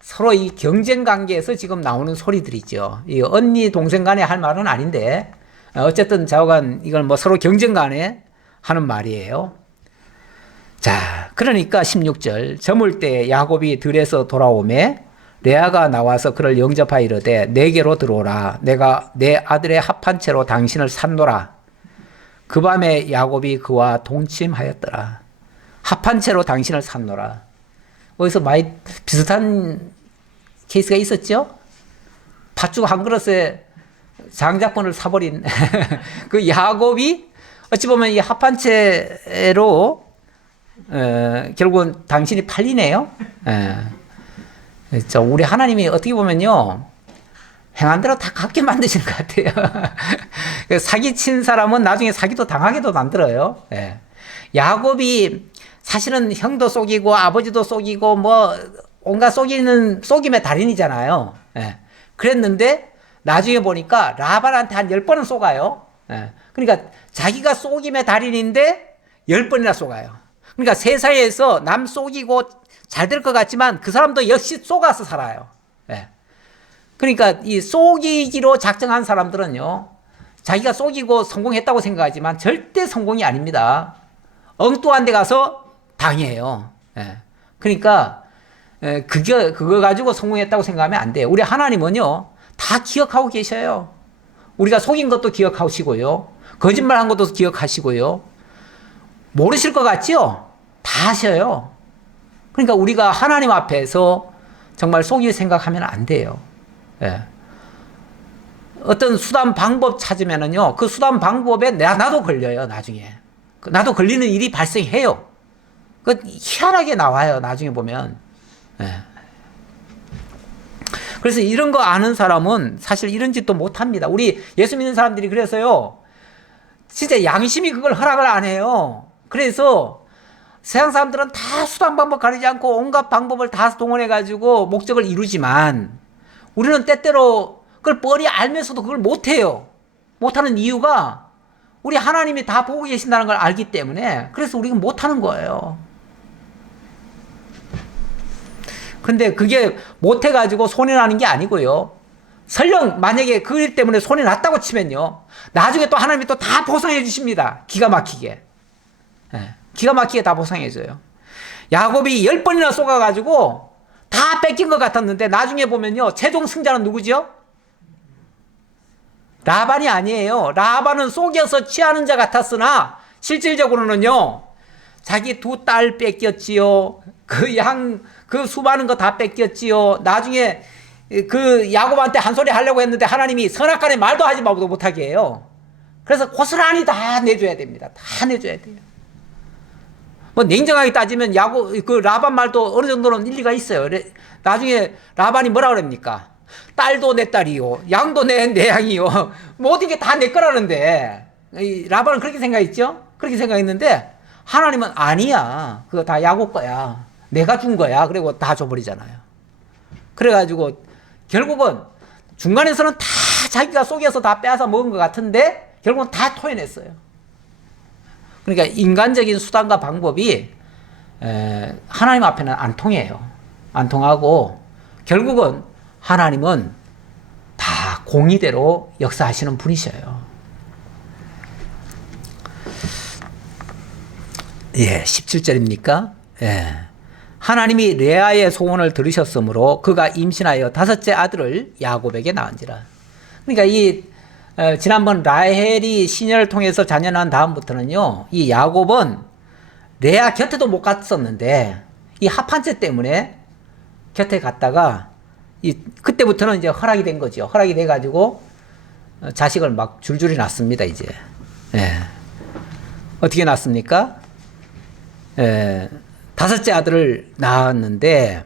서로 이 경쟁 관계에서 지금 나오는 소리들이죠. 이 언니 동생 간에 할 말은 아닌데 어쨌든 좌우간 이걸 뭐 서로 경쟁 간에 하는 말이에요. 자, 그러니까 16절, 저물 때 야곱이 들에서 돌아오매 레아가 나와서 그를 영접하여 이르되 내게로 들어오라. 내가 내 아들의 합한채로 당신을 샀노라. 그 밤에 야곱이 그와 동침하였더라. 합한채로 당신을 샀노라. 어디서 많이 비슷한 케이스가 있었죠? 팥죽 한 그릇에 장자권을 사버린 그 야곱이 어찌 보면 이 합한채로 결국은 당신이 팔리네요. 우리 하나님이 어떻게 보면요, 행한 대로 다 갚게 만드시는 것 같아요. 사기친 사람은 나중에 사기도 당하게도 만들어요. 야곱이 사실은 형도 속이고 아버지도 속이고 뭐 온갖 속임의 달인이잖아요. 그랬는데 나중에 보니까 라반한테 한 10번은 속아요. 그러니까 자기가 속임의 달인인데 10번이나 속아요. 그러니까 세상에서 남 속이고 잘 될 것 같지만 그 사람도 역시 속아서 살아요. 그러니까 이 속이기로 작정한 사람들은요, 자기가 속이고 성공했다고 생각하지만 절대 성공이 아닙니다. 엉뚱한 데 가서 당해요. 그러니까 그거 가지고 성공했다고 생각하면 안 돼요. 우리 하나님은요 다 기억하고 계셔요. 우리가 속인 것도 기억하시고요, 거짓말한 것도 기억하시고요. 모르실 것 같죠? 다 아셔요. 그러니까 우리가 하나님 앞에서 정말 속일 생각하면 안 돼요. 어떤 수단 방법 찾으면은요, 그 수단 방법에 나도 걸려요. 나중에 나도 걸리는 일이 발생해요. 그 희한하게 나와요. 나중에 보면. 그래서 이런 거 아는 사람은 사실 이런 짓도 못 합니다. 우리 예수 믿는 사람들이 그래서요, 진짜 양심이 그걸 허락을 안 해요. 그래서 세상 사람들은 다 수단 방법 가리지 않고 온갖 방법을 다 동원해 가지고 목적을 이루지만 우리는 때때로 그걸 뻔히 알면서도 그걸 못 해요. 못 하는 이유가 우리 하나님이 다 보고 계신다는 걸 알기 때문에, 그래서 우리가 못 하는 거예요. 근데 그게 못해가지고 손해 나는 게 아니고요. 설령 만약에 그 일 때문에 손해 났다고 치면요. 나중에 또 하나님이 또 다 보상해 주십니다. 기가 막히게. 예, 기가 막히게 다 보상해 줘요. 야곱이 10번이나 쏘가가지고 다 뺏긴 것 같았는데 나중에 보면요. 최종 승자는 누구죠? 라반이 아니에요. 라반은 속여서 취하는 자 같았으나 실질적으로는요. 자기 2딸 뺏겼지요. 그 수많은 거 다 뺏겼지요. 나중에 그 야곱한테 한 소리 하려고 했는데 하나님이 선악간에 말도 하지 말고 못하게 해요. 그래서 고스란히 다 내줘야 됩니다. 다 내줘야 돼요. 뭐 냉정하게 따지면 그 라반 말도 어느 정도는 일리가 있어요. 나중에 라반이 뭐라 그럽니까? 딸도 내 딸이요, 양도 내 양이요. 모든 게 다 내 거라는데 라반은 그렇게 생각했죠? 그렇게 생각했는데 하나님은 아니야. 그거 다 야곱 거야. 내가 준 거야. 그리고 다 줘버리잖아요. 그래가지고 결국은 중간에서는 다 자기가 속여서 다 빼앗아 먹은 것 같은데 결국은 다 토해냈어요. 그러니까 인간적인 수단과 방법이 하나님 앞에는 안 통해요. 안 통하고 결국은 하나님은 다 공의대로 역사하시는 분이셔요. 예, 17절입니까? 예. 하나님이 레아의 소원을 들으셨으므로 그가 임신하여 5째 아들을 야곱에게 낳은지라. 그러니까 지난번 라헬이 시녀를 통해서 자녀 낳은 다음부터는요, 이 야곱은 레아 곁에도 못 갔었는데 이 합한째 때문에 곁에 갔다가 그때부터는 이제 허락이 된 거죠. 허락이 돼가지고 자식을 막 줄줄이 낳습니다, 이제. 예. 어떻게 낳습니까? 예. 5째 아들을 낳았는데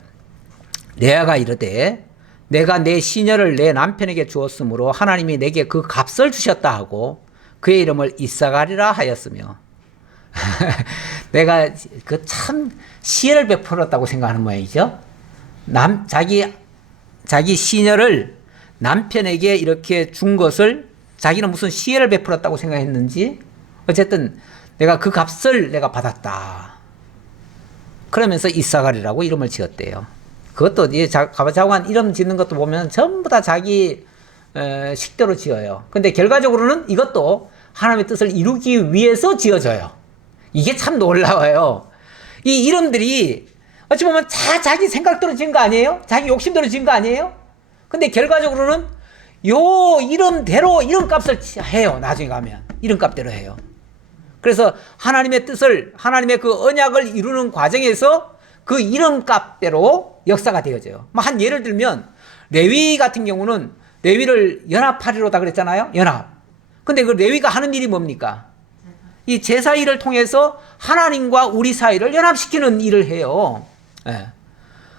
레아가 이르되 내가 내 시녀를 내 남편에게 주었으므로 하나님이 내게 그 값을 주셨다 하고 그의 이름을 이사가리라 하였으며 내가 그 참 시혜를 베풀었다고 생각하는 모양이죠. 자기 시녀를 남편에게 이렇게 준 것을 자기는 무슨 시혜를 베풀었다고 생각했는지 어쨌든 내가 그 값을 내가 받았다. 그러면서 이사가리라고 이름을 지었대요. 그것도 가바자고한 이름 짓는 것도 보면 전부 다 자기 식대로 지어요. 근데 결과적으로는 이것도 하나님의 뜻을 이루기 위해서 지어져요. 이게 참 놀라워요. 이 이름들이 어찌 보면 다 자기 생각대로 지은 거 아니에요? 자기 욕심대로 지은 거 아니에요? 근데 결과적으로는 요 이름대로 이름값을 해요. 나중에 가면 이름값대로 해요. 그래서 하나님의 뜻을, 하나님의 그 언약을 이루는 과정에서 그 이름값대로 역사가 되어져요. 한 예를 들면 레위 같은 경우는 레위를 연합하리로다 그랬잖아요. 연합. 근데 그 레위가 하는 일이 뭡니까? 이 제사 일을 통해서 하나님과 우리 사이를 연합시키는 일을 해요. 예.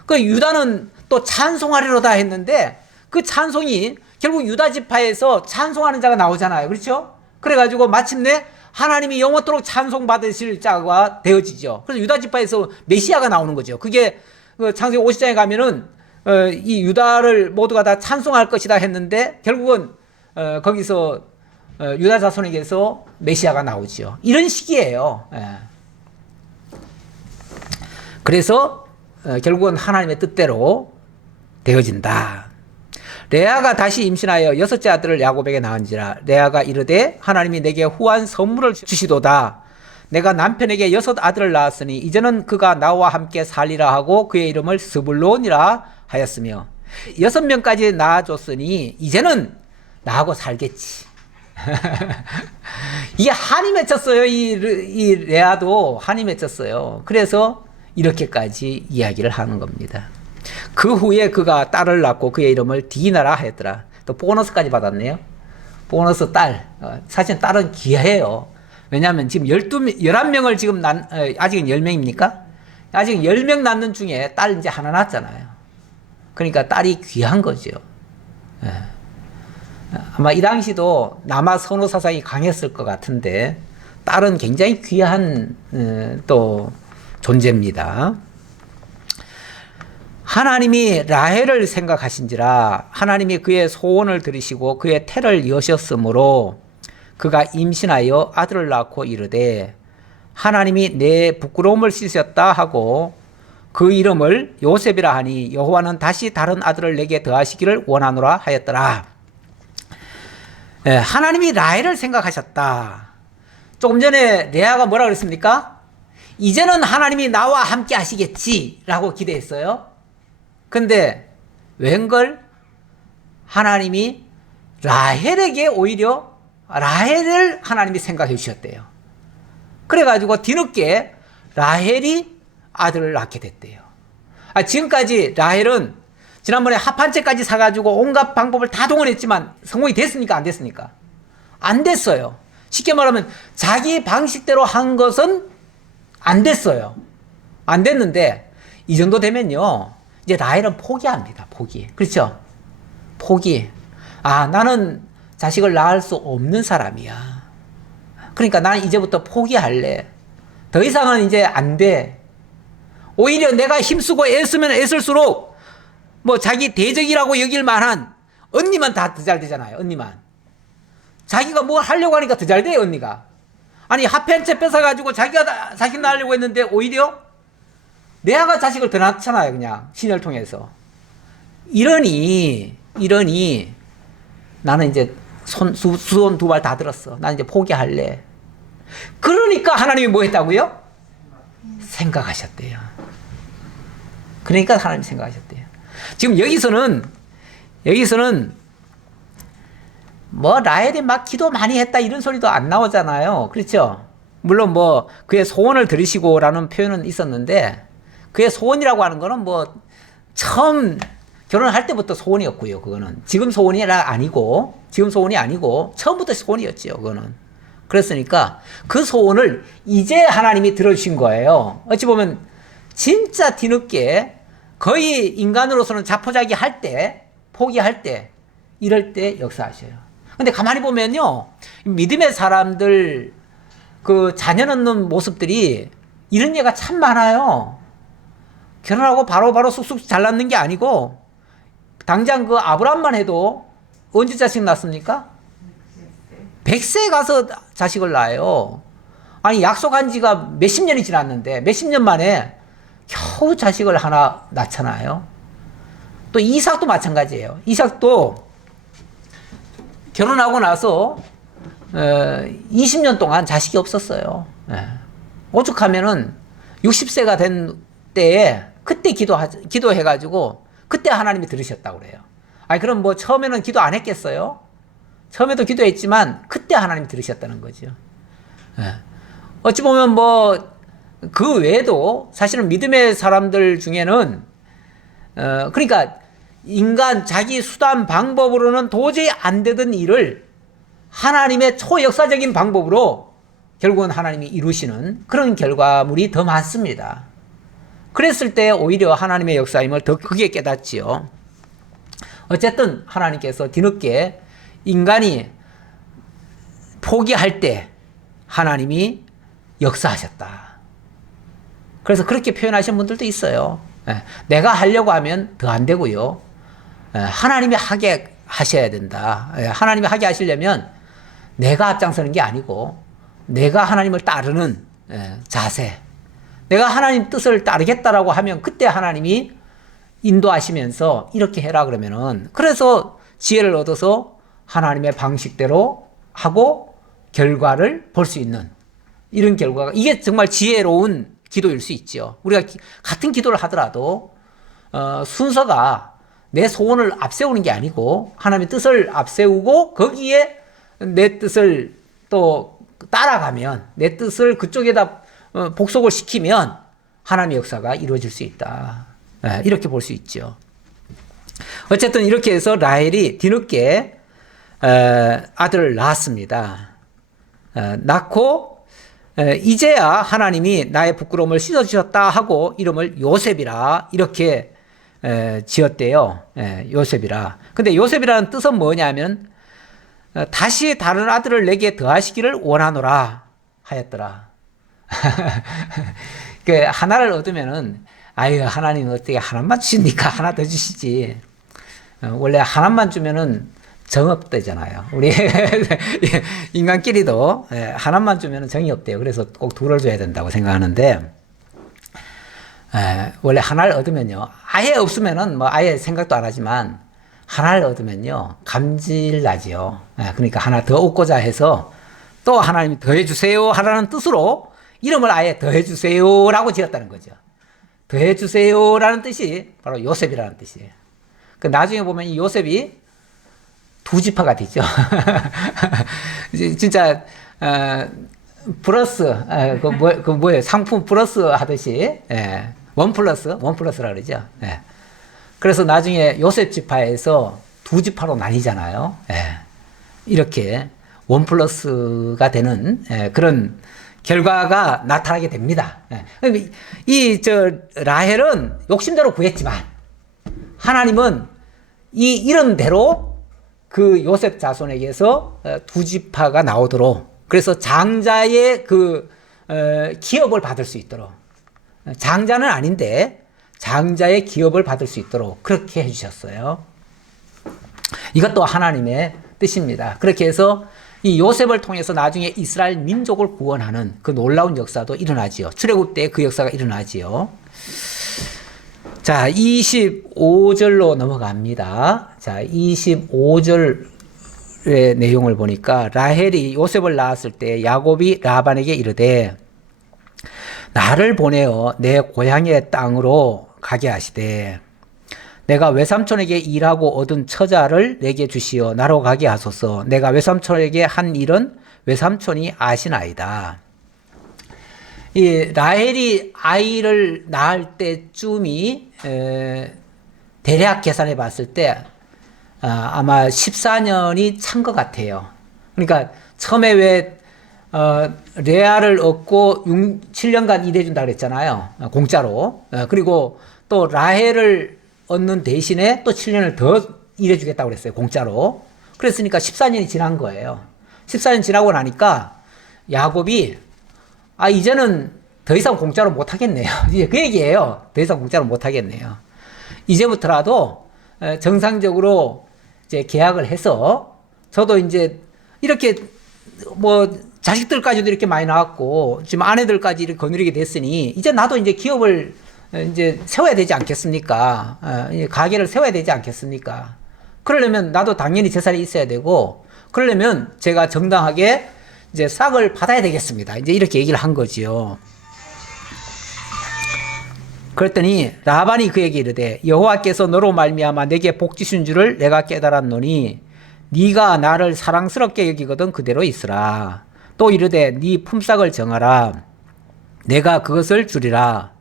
그 유다는 또 찬송하리로다 했는데 그 찬송이 결국 유다 지파에서 찬송하는 자가 나오잖아요. 그렇죠? 그래가지고 마침내 하나님이 영원토록 찬송받으실 자가 되어지죠. 그래서 유다 지파에서 메시아가 나오는 거죠. 그게 창세기 50장에 가면은 이 유다를 모두가 다 찬송할 것이다 했는데 결국은 거기서 유다 자손에게서 메시아가 나오죠. 이런 식이에요. 그래서 결국은 하나님의 뜻대로 되어진다. 레아가 다시 임신하여 6째 아들을 야곱에게 낳은지라. 레아가 이르되 하나님이 내게 후한 선물을 주시도다. 내가 남편에게 6 아들을 낳았으니 이제는 그가 나와 함께 살리라 하고 그의 이름을 스불론이라 하였으며 6명까지 낳아줬으니 이제는 나하고 살겠지. 이게 한이 맺혔어요. 이 레아도 한이 맺혔어요. 그래서 이렇게까지 이야기를 하는 겁니다. 그 후에 그가 딸을 낳고 그의 이름을 디나라 하였더라. 또 보너스까지 받았네요. 보너스 딸. 사실 딸은 귀해요. 왜냐하면 지금 11명을 지금 아직은 10명입니까? 아직 10명 낳는 중에 딸 이제 하나 낳았잖아요. 그러니까 딸이 귀한 거죠. 아마 이 당시도 남아 선호 사상이 강했을 것 같은데 딸은 굉장히 귀한 또 존재입니다. 하나님이 라헬을 생각하신지라. 하나님이 그의 소원을 들으시고 그의 태를 여셨으므로 그가 임신하여 아들을 낳고 이르되 하나님이 내 부끄러움을 씻으셨다 하고 그 이름을 요셉이라 하니 여호와는 다시 다른 아들을 내게 더하시기를 원하노라 하였더라. 하나님이 라헬을 생각하셨다. 조금 전에 레아가 뭐라 그랬습니까? 이제는 하나님이 나와 함께 하시겠지라고 기대했어요. 근데 웬걸 하나님이 라헬에게 오히려 라헬을 하나님이 생각해 주셨대요. 그래가지고 뒤늦게 라헬이 아들을 낳게 됐대요. 지금까지 라헬은 지난번에 합한채까지 사가지고 온갖 방법을 다 동원했지만 성공이 됐습니까? 안 됐습니까? 안 됐어요. 쉽게 말하면 자기 방식대로 한 것은 안 됐어요. 안 됐는데 이 정도 되면요, 이제 라헬은 포기합니다. 포기. 그렇죠? 포기. 나는 자식을 낳을 수 없는 사람이야. 그러니까 나는 이제부터 포기할래. 더 이상은 이제 안 돼. 오히려 내가 힘쓰고 애쓰면 애쓸수록 뭐 자기 대적이라고 여길 만한 언니만 다 더 잘 되잖아요. 언니만. 자기가 뭘 하려고 하니까 더 잘 돼요. 언니가. 아니 하프 한 채 뺏어가지고 자기가 자식 낳으려고 했는데 오히려 레아가 자식을 더 낳잖아요. 그냥 신혈 통해서. 이러니 나는 이제 수손 두 발 다 들었어. 난 이제 포기할래. 그러니까 하나님이 뭐 했다고요? 생각하셨대요. 그러니까 하나님이 생각하셨대요. 지금 여기서는 뭐 라헬이 막 기도 많이 했다 이런 소리도 안 나오잖아요. 그렇죠? 물론 뭐 그의 소원을 들으시고라는 표현은 있었는데 그의 소원이라고 하는 거는 뭐 처음 결혼할 때부터 소원이었고요. 그거는 지금 소원이 아니고 처음부터 소원이었지요. 그거는. 그랬으니까 그 소원을 이제 하나님이 들어주신 거예요. 어찌 보면 진짜 뒤늦게 거의 인간으로서는 자포자기 할 때, 포기할 때, 이럴 때 역사하셔요. 근데 가만히 보면요, 믿음의 사람들 그 자녀 낳는 모습들이 이런 예가 참 많아요. 결혼하고 바로 쑥쑥 잘 낳는 게 아니고 당장 그 아브라함만 해도 언제 자식 낳습니까? 100세 가서 자식을 낳아요. 아니 약속한 지가 몇십 년이 지났는데 몇십 년 만에 겨우 자식을 하나 낳잖아요. 또 이삭도 마찬가지예요. 이삭도 결혼하고 나서 20년 동안 자식이 없었어요. 오죽하면은 60세가 된 때에 그때 기도해가지고 그때 하나님이 들으셨다고 그래요. 그럼 뭐 처음에는 기도 안 했겠어요? 처음에도 기도했지만 그때 하나님이 들으셨다는 거죠. 어찌 보면 뭐 그 외에도 사실은 믿음의 사람들 중에는 그러니까 인간 자기 수단 방법으로는 도저히 안 되던 일을 하나님의 초역사적인 방법으로 결국은 하나님이 이루시는 그런 결과물이 더 많습니다. 그랬을 때 오히려 하나님의 역사임을 더 크게 깨닫지요. 어쨌든 하나님께서 뒤늦게 인간이 포기할 때 하나님이 역사하셨다. 그래서 그렇게 표현하신 분들도 있어요. 내가 하려고 하면 더 안 되고요. 하나님이 하게 하셔야 된다. 하나님이 하게 하시려면 내가 앞장서는 게 아니고 내가 하나님을 따르는 자세. 내가 하나님 뜻을 따르겠다라고 하면 그때 하나님이 인도하시면서 이렇게 해라 그러면은 그래서 지혜를 얻어서 하나님의 방식대로 하고 결과를 볼 수 있는 이런 결과가 이게 정말 지혜로운 기도일 수 있죠. 우리가 같은 기도를 하더라도 순서가 내 소원을 앞세우는 게 아니고 하나님의 뜻을 앞세우고 거기에 내 뜻을 또 따라가면 내 뜻을 그쪽에다 복속을 시키면 하나님의 역사가 이루어질 수 있다. 이렇게 볼 수 있죠. 어쨌든 이렇게 해서 라헬이 뒤늦게 아들을 낳았습니다. 낳고 이제야 하나님이 나의 부끄러움을 씻어주셨다 하고 이름을 요셉이라 이렇게 지었대요. 요셉이라. 근데 요셉이라는 뜻은 뭐냐면 다시 다른 아들을 내게 더하시기를 원하노라 하였더라. 그 하나를 얻으면은 하나님 어떻게 하나만 주십니까? 하나 더 주시지. 원래 하나만 주면은 정 없대잖아요. 우리 인간끼리도 하나만 주면 정이 없대요. 그래서 꼭 둘을 줘야 된다고 생각하는데 원래 하나를 얻으면요. 아예 없으면은 뭐 아예 생각도 안 하지만 하나를 얻으면요. 감질나지요. 그러니까 하나 더 얻고자 해서 또 하나님이 더해주세요 하라는 뜻으로 이름을 아예 더해주세요라고 지었다는 거죠. 더해주세요라는 뜻이 바로 요셉이라는 뜻이에요. 그 나중에 보면 이 요셉이 두 지파가 되죠. 진짜 플러스 뭐예요? 상품 플러스 하듯이 원 플러스라 그러죠. 그래서 나중에 요셉 지파에서 두 지파로 나뉘잖아요. 이렇게 원 플러스가 되는 그런 결과가 나타나게 됩니다. 라헬은 욕심대로 구했지만 하나님은 이 이름대로 그 요셉 자손에게서 두 지파가 나오도록 그래서 장자의 그 기업을 받을 수 있도록 장자는 아닌데 장자의 기업을 받을 수 있도록 그렇게 해주셨어요. 이것도 하나님의 뜻입니다. 그렇게 해서 이 요셉을 통해서 나중에 이스라엘 민족을 구원하는 그 놀라운 역사도 일어나지요. 출애굽 때 그 역사가 일어나지요. 자, 25절로 넘어갑니다. 자, 25절의 내용을 보니까 라헬이 요셉을 낳았을 때 야곱이 라반에게 이르되 나를 보내어 내 고향의 땅으로 가게 하시되 내가 외삼촌에게 일하고 얻은 처자를 내게 주시어 나로 가게 하소서. 내가 외삼촌에게 한 일은 외삼촌이 아시나이다. 이 라헬이 아이를 낳을 때쯤이 대략 계산해 봤을 때 아마 14년이 찬 것 같아요. 그러니까 처음에 왜 레아를 얻고 7년간 일해준다 그랬잖아요. 공짜로. 그리고 또 라헬을 얻는 대신에 또 7년을 더 일해주겠다고 그랬어요. 공짜로. 그랬으니까 14년이 지난 거예요. 14년 지나고 나니까 야곱이 이제는 더 이상 공짜로 못 하겠네요. 이제 그 얘기예요. 더 이상 공짜로 못 하겠네요. 이제부터라도 정상적으로 이제 계약을 해서 저도 이제 이렇게 뭐 자식들까지도 이렇게 많이 나왔고 지금 아내들까지 이렇게 거느리게 됐으니 이제 나도 이제 기업을 이제 세워야 되지 않겠습니까? 가게를 세워야 되지 않겠습니까? 그러려면 나도 당연히 재산이 있어야 되고 그러려면 제가 정당하게 이제 싹을 받아야 되겠습니다. 이제 이렇게 얘기를 한 거지요. 그랬더니 라반이 그에게 이르되 여호와께서 너로 말미암아 내게 복 주신 줄을 내가 깨달았노니 네가 나를 사랑스럽게 여기거든 그대로 있으라. 또 이르되 네 품삯을 정하라. 내가 그것을 주리라.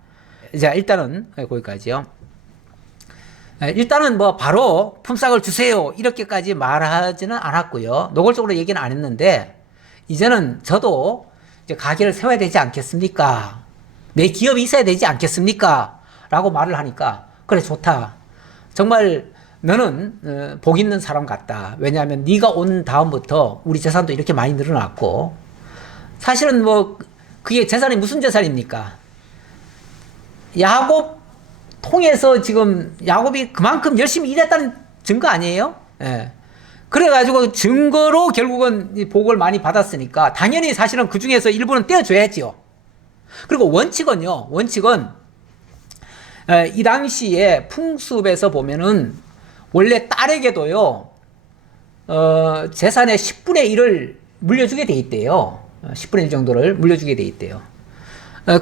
자, 일단은 거기까지요. 일단은 뭐 바로 품삯을 주세요 이렇게까지 말하지는 않았고요. 노골적으로 얘기는 안 했는데 이제는 저도 이제 가게를 세워야 되지 않겠습니까? 내 기업이 있어야 되지 않겠습니까? 라고 말을 하니까 그래 좋다. 정말 너는 복 있는 사람 같다. 왜냐하면 네가 온 다음부터 우리 재산도 이렇게 많이 늘어났고 사실은 뭐 그게 재산이 무슨 재산입니까? 야곱 통해서 지금 야곱이 그만큼 열심히 일했다는 증거 아니에요? 예. 그래가지고 증거로 결국은 복을 많이 받았으니까 당연히 사실은 그 중에서 일부는 떼어줘야지요. 그리고 원칙은 이 당시에 풍습에서 보면은 원래 딸에게도요 재산의 10분의 1을 물려주게 돼 있대요. 10분의 1 정도를 물려주게 돼 있대요.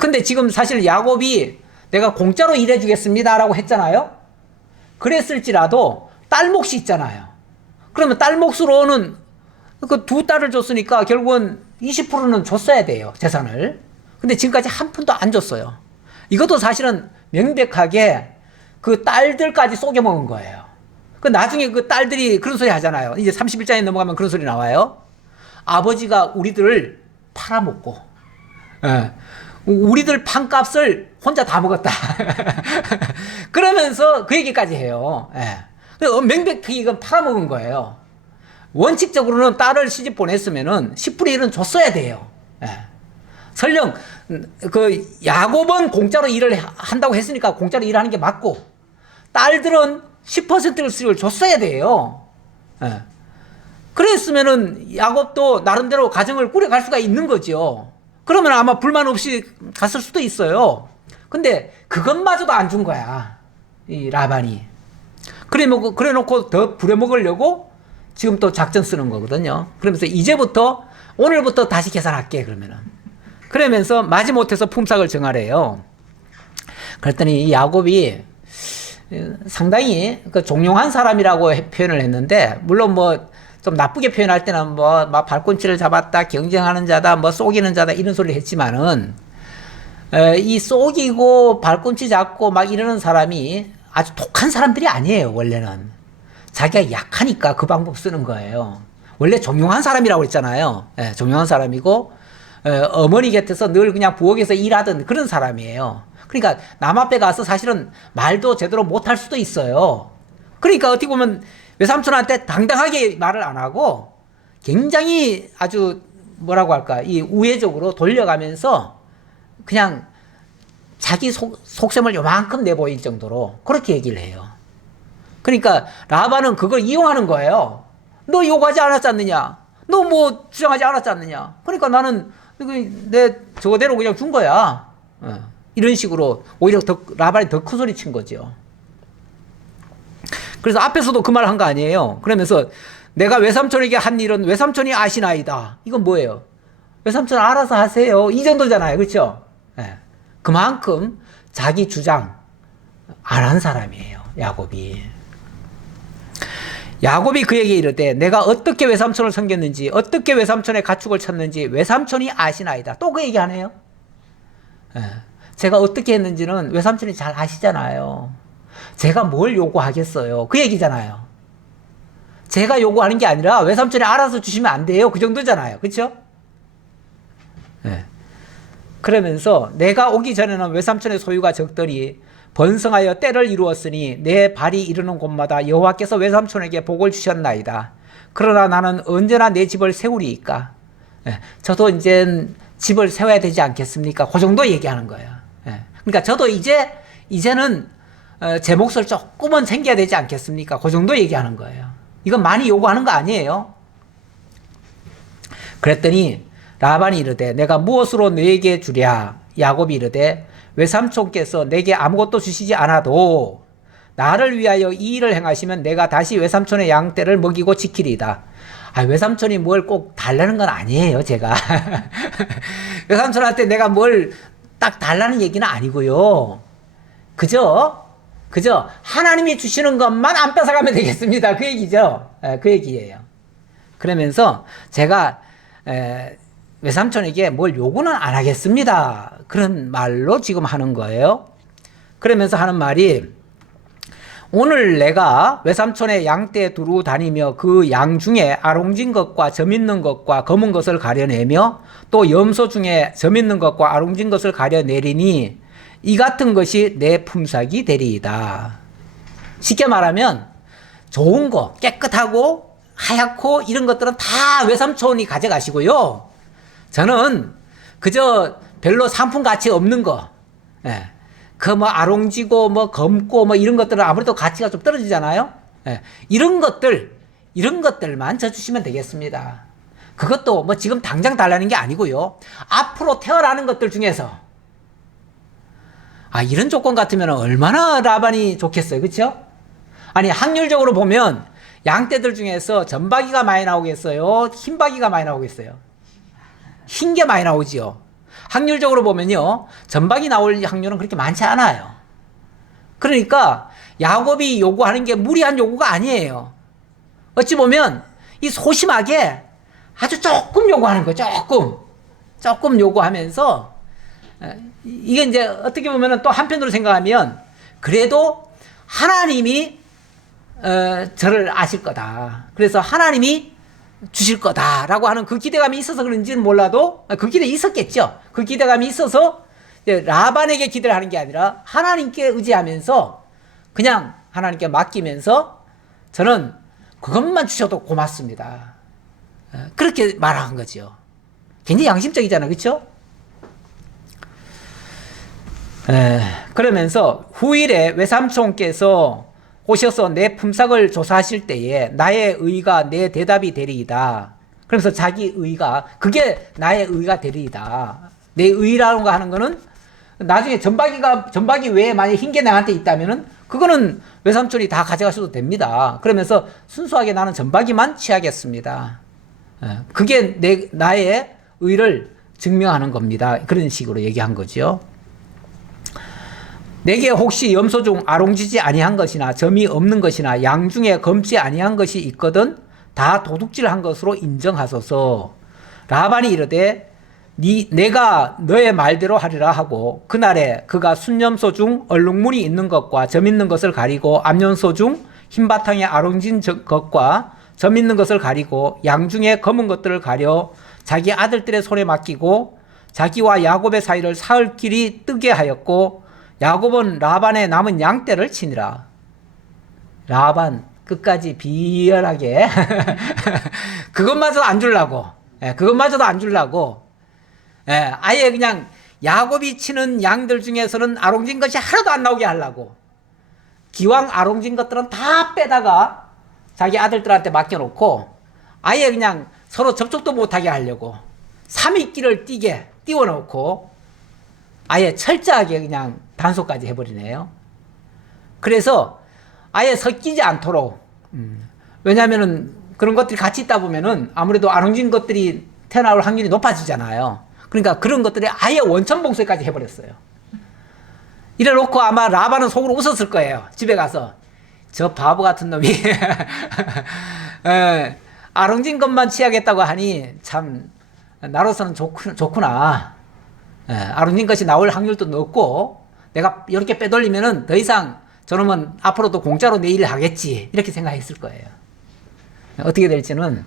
근데 지금 사실 야곱이 내가 공짜로 일해주겠습니다 라고 했잖아요. 그랬을지라도 딸 몫이 있잖아요. 그러면 딸 몫으로는 그 두 딸을 줬으니까 결국은 20%는 줬어야 돼요. 재산을. 근데 지금까지 한 푼도 안 줬어요. 이것도 사실은 명백하게 그 딸들까지 속여먹은 거예요. 그 나중에 그 딸들이 그런 소리 하잖아요. 이제 31장에 넘어가면 그런 소리 나와요. 아버지가 우리들을 팔아먹고, 우리들 판값을 혼자 다 먹었다. 그러면서 그 얘기까지 해요. 명백히 이건 팔아먹은 거예요. 원칙적으로는 딸을 시집 보냈으면은 10분의 1은 줬어야 돼요. 설령 그 야곱은 공짜로 일을 한다고 했으니까 공짜로 일하는 게 맞고 딸들은 10%를 줬어야 돼요. 그랬으면은 야곱도 나름대로 가정을 꾸려갈 수가 있는 거죠. 그러면 아마 불만 없이 갔을 수도 있어요. 근데 그것마저도 안 준 거야. 이 라반이. 그래 놓고 더 부려먹으려고 지금 또 작전 쓰는 거거든요. 그러면서 이제부터, 오늘부터 다시 계산할게, 그러면은. 그러면서 마지못해서 품삯을 정하래요. 그랬더니 이 야곱이 상당히 그 종용한 사람이라고 표현을 했는데, 물론 뭐 좀 나쁘게 표현할 때는 뭐 막 발꿈치를 잡았다, 경쟁하는 자다, 뭐 속이는 자다 이런 소리를 했지만은, 이 속이고 발꿈치 잡고 막 이러는 사람이 아주 독한 사람들이 아니에요, 원래는. 자기가 약하니까 그 방법 쓰는 거예요. 원래 종용한 사람이라고 했잖아요. 예, 종용한 사람이고, 어머니 곁에서 늘 그냥 부엌에서 일하던 그런 사람이에요. 그러니까 남 앞에 가서 사실은 말도 제대로 못할 수도 있어요. 그러니까 어떻게 보면 외삼촌한테 당당하게 말을 안 하고 굉장히 아주 뭐라고 할까, 이 우회적으로 돌려가면서 그냥 자기 속셈을 요만큼 내보일 정도로 그렇게 얘기를 해요. 그러니까 라반은 그걸 이용하는 거예요. 너 요구하지 않았지 않느냐? 너 뭐 주장하지 않았지 않느냐? 그러니까 나는 내 저대로 그냥 준 거야. 이런 식으로 오히려 라반이 더 큰 소리 친 거죠. 그래서 앞에서도 그 말 한 거 아니에요. 그러면서 내가 외삼촌에게 한 일은 외삼촌이 아시나이다. 이건 뭐예요? 외삼촌 알아서 하세요. 이 정도잖아요. 그렇죠? 네. 그만큼 자기 주장 안 한 사람이에요, 야곱이. 야곱이 그에게 이르되 내가 어떻게 외삼촌을 섬겼는지, 어떻게 외삼촌의 가축을 쳤는지 외삼촌이 아시나이다. 또 그 얘기하네요. 네. 제가 어떻게 했는지는 외삼촌이 잘 아시잖아요. 제가 뭘 요구하겠어요. 그 얘기잖아요. 제가 요구하는 게 아니라 외삼촌이 알아서 주시면 안 돼요. 그 정도잖아요. 그렇죠? 네. 그러면서 내가 오기 전에는 외삼촌의 소유가 적더니 번성하여 때를 이루었으니 내 발이 이르는 곳마다 여호와께서 외삼촌에게 복을 주셨나이다. 그러나 나는 언제나 내 집을 세우리이까. 네. 저도 이제 집을 세워야 되지 않겠습니까? 그 정도 얘기하는 거예요. 네. 그러니까 저도 이제는 제 몫을 조금은 챙겨야 되지 않겠습니까? 그 정도 얘기하는 거예요. 이건 많이 요구하는 거 아니에요. 그랬더니 라반이 이르되 내가 무엇으로 너에게 주랴? 야곱이 이르되 외삼촌께서 내게 아무것도 주시지 않아도 나를 위하여 이 일을 행하시면 내가 다시 외삼촌의 양떼를 먹이고 지키리이다. 외삼촌이 뭘 꼭 달라는 건 아니에요, 제가. 외삼촌한테 내가 뭘 딱 달라는 얘기는 아니고요. 그저 하나님이 주시는 것만 안 뺏어가면 되겠습니다. 그 얘기죠. 그 얘기예요. 그러면서 제가 외삼촌에게 뭘 요구는 안 하겠습니다. 그런 말로 지금 하는 거예요. 그러면서 하는 말이, 오늘 내가 외삼촌의 양떼에 두루 다니며 그 양 중에 아롱진 것과 점 있는 것과 검은 것을 가려내며 또 염소 중에 점 있는 것과 아롱진 것을 가려내리니 이 같은 것이 내 품삯이 되리이다. 쉽게 말하면 좋은 거, 깨끗하고 하얗고 이런 것들은 다 외삼촌이 가져가시고요. 저는 그저 별로 상품 가치 없는 거, 그 뭐 아롱지고 뭐 검고 뭐 이런 것들은 아무래도 가치가 좀 떨어지잖아요. 이런 것들만 저 주시면 되겠습니다. 그것도 뭐 지금 당장 달라는 게 아니고요. 앞으로 태어나는 것들 중에서 이런 조건 같으면 얼마나 라반이 좋겠어요. 그렇죠? 아니 확률적으로 보면 양떼들 중에서 전박이가 많이 나오겠어요? 흰박이가 많이 나오겠어요? 흰 게 많이 나오지요. 확률적으로 보면요, 전박이 나올 확률은 그렇게 많지 않아요. 그러니까 야곱이 요구하는 게 무리한 요구가 아니에요. 어찌 보면 이 소심하게 아주 조금 요구하는 거예요. 조금 요구하면서, 이게 이제 어떻게 보면 또 한편으로 생각하면 그래도 하나님이 저를 아실 거다. 그래서 하나님이 주실 거다라고 하는 그 기대감이 있어서 그런지는 몰라도, 그 기대 있었겠죠. 그 기대감이 있어서 라반에게 기대를 하는 게 아니라 하나님께 의지하면서 그냥 하나님께 맡기면서 저는 그것만 주셔도 고맙습니다. 그렇게 말한 거죠. 굉장히 양심적이잖아요. 그렇죠? 그러면서 후일에 외삼촌께서 오셔서 내 품삯을 조사하실 때에 나의 의가 내 대답이 되리이다. 그러면서 자기 의가, 그게 나의 의가 되리이다. 내 의라는 거 하는 거는 나중에 전박이 외에 만약 흰 게 나한테 있다면은 그거는 외삼촌이 다 가져가셔도 됩니다. 그러면서 순수하게 나는 전박이만 취하겠습니다. 그게 나의 의를 증명하는 겁니다. 그런 식으로 얘기한 거죠. 내게 혹시 염소 중 아롱지지 아니한 것이나 점이 없는 것이나 양 중에 검지 아니한 것이 있거든 다 도둑질한 것으로 인정하소서. 라반이 이르되 내가 너의 말대로 하리라 하고 그날에 그가 순염소 중 얼룩무늬 있는 것과 점 있는 것을 가리고 암염소 중 흰바탕에 아롱진 것과 점 있는 것을 가리고 양 중에 검은 것들을 가려 자기 아들들의 손에 맡기고 자기와 야곱의 사이를 사흘 길이 뜨게 하였고 야곱은 라반의 남은 양떼를 치니라. 라반 끝까지 비열하게 그것마저도 안 주려고 그것마저도 안 주려고 아예 그냥 야곱이 치는 양들 중에서는 아롱진 것이 하나도 안 나오게 하려고 기왕 아롱진 것들은 다 빼다가 자기 아들들한테 맡겨놓고 아예 그냥 서로 접촉도 못하게 하려고 3일길을 띄워놓고 아예 철저하게 그냥 단속까지 해버리네요. 그래서 아예 섞이지 않도록 왜냐하면은 그런 것들이 같이 있다 보면은 아무래도 아롱진 것들이 태어날 확률이 높아지잖아요. 그러니까 그런 것들이 아예 원천 봉쇄까지 해버렸어요. 이래 놓고 아마 라반은 속으로 웃었을 거예요. 집에 가서 저 바보 같은 놈이 아롱진 것만 취하겠다고 하니 참 나로서는 좋구나. 아롱진 것이 나올 확률도 높고 내가 이렇게 빼돌리면은 더 이상 저놈은 앞으로도 공짜로 내 일을 하겠지 이렇게 생각했을 거예요. 어떻게 될지는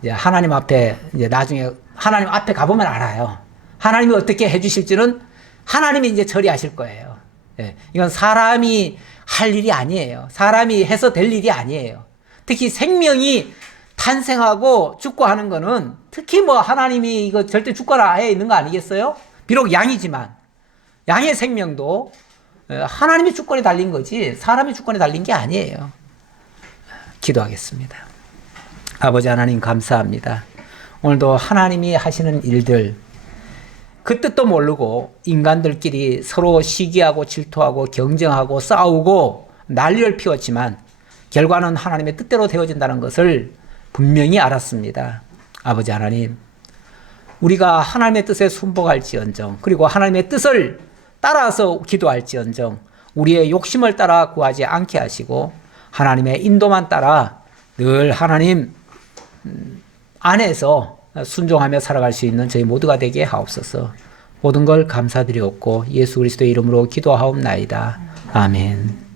이제 하나님 앞에 이제 나중에 하나님 앞에 가보면 알아요. 하나님이 어떻게 해주실지는 하나님이 이제 처리하실 거예요. 이건 사람이 할 일이 아니에요. 사람이 해서 될 일이 아니에요. 특히 생명이 탄생하고 죽고 하는 거는 특히 뭐 하나님이 이거 절대 죽거나 해 있는 거 아니겠어요? 비록 양이지만 양의 생명도 하나님의 주권에 달린 거지 사람의 주권에 달린 게 아니에요. 기도하겠습니다. 아버지 하나님 감사합니다. 오늘도 하나님이 하시는 일들 그 뜻도 모르고 인간들끼리 서로 시기하고 질투하고 경쟁하고 싸우고 난리를 피웠지만 결과는 하나님의 뜻대로 되어진다는 것을 분명히 알았습니다. 아버지 하나님, 우리가 하나님의 뜻에 순복할지언정 그리고 하나님의 뜻을 따라서 기도할지언정 우리의 욕심을 따라 구하지 않게 하시고 하나님의 인도만 따라 늘 하나님 안에서 순종하며 살아갈 수 있는 저희 모두가 되게 하옵소서. 모든 걸 감사드리옵고 예수 그리스도의 이름으로 기도하옵나이다. 아멘.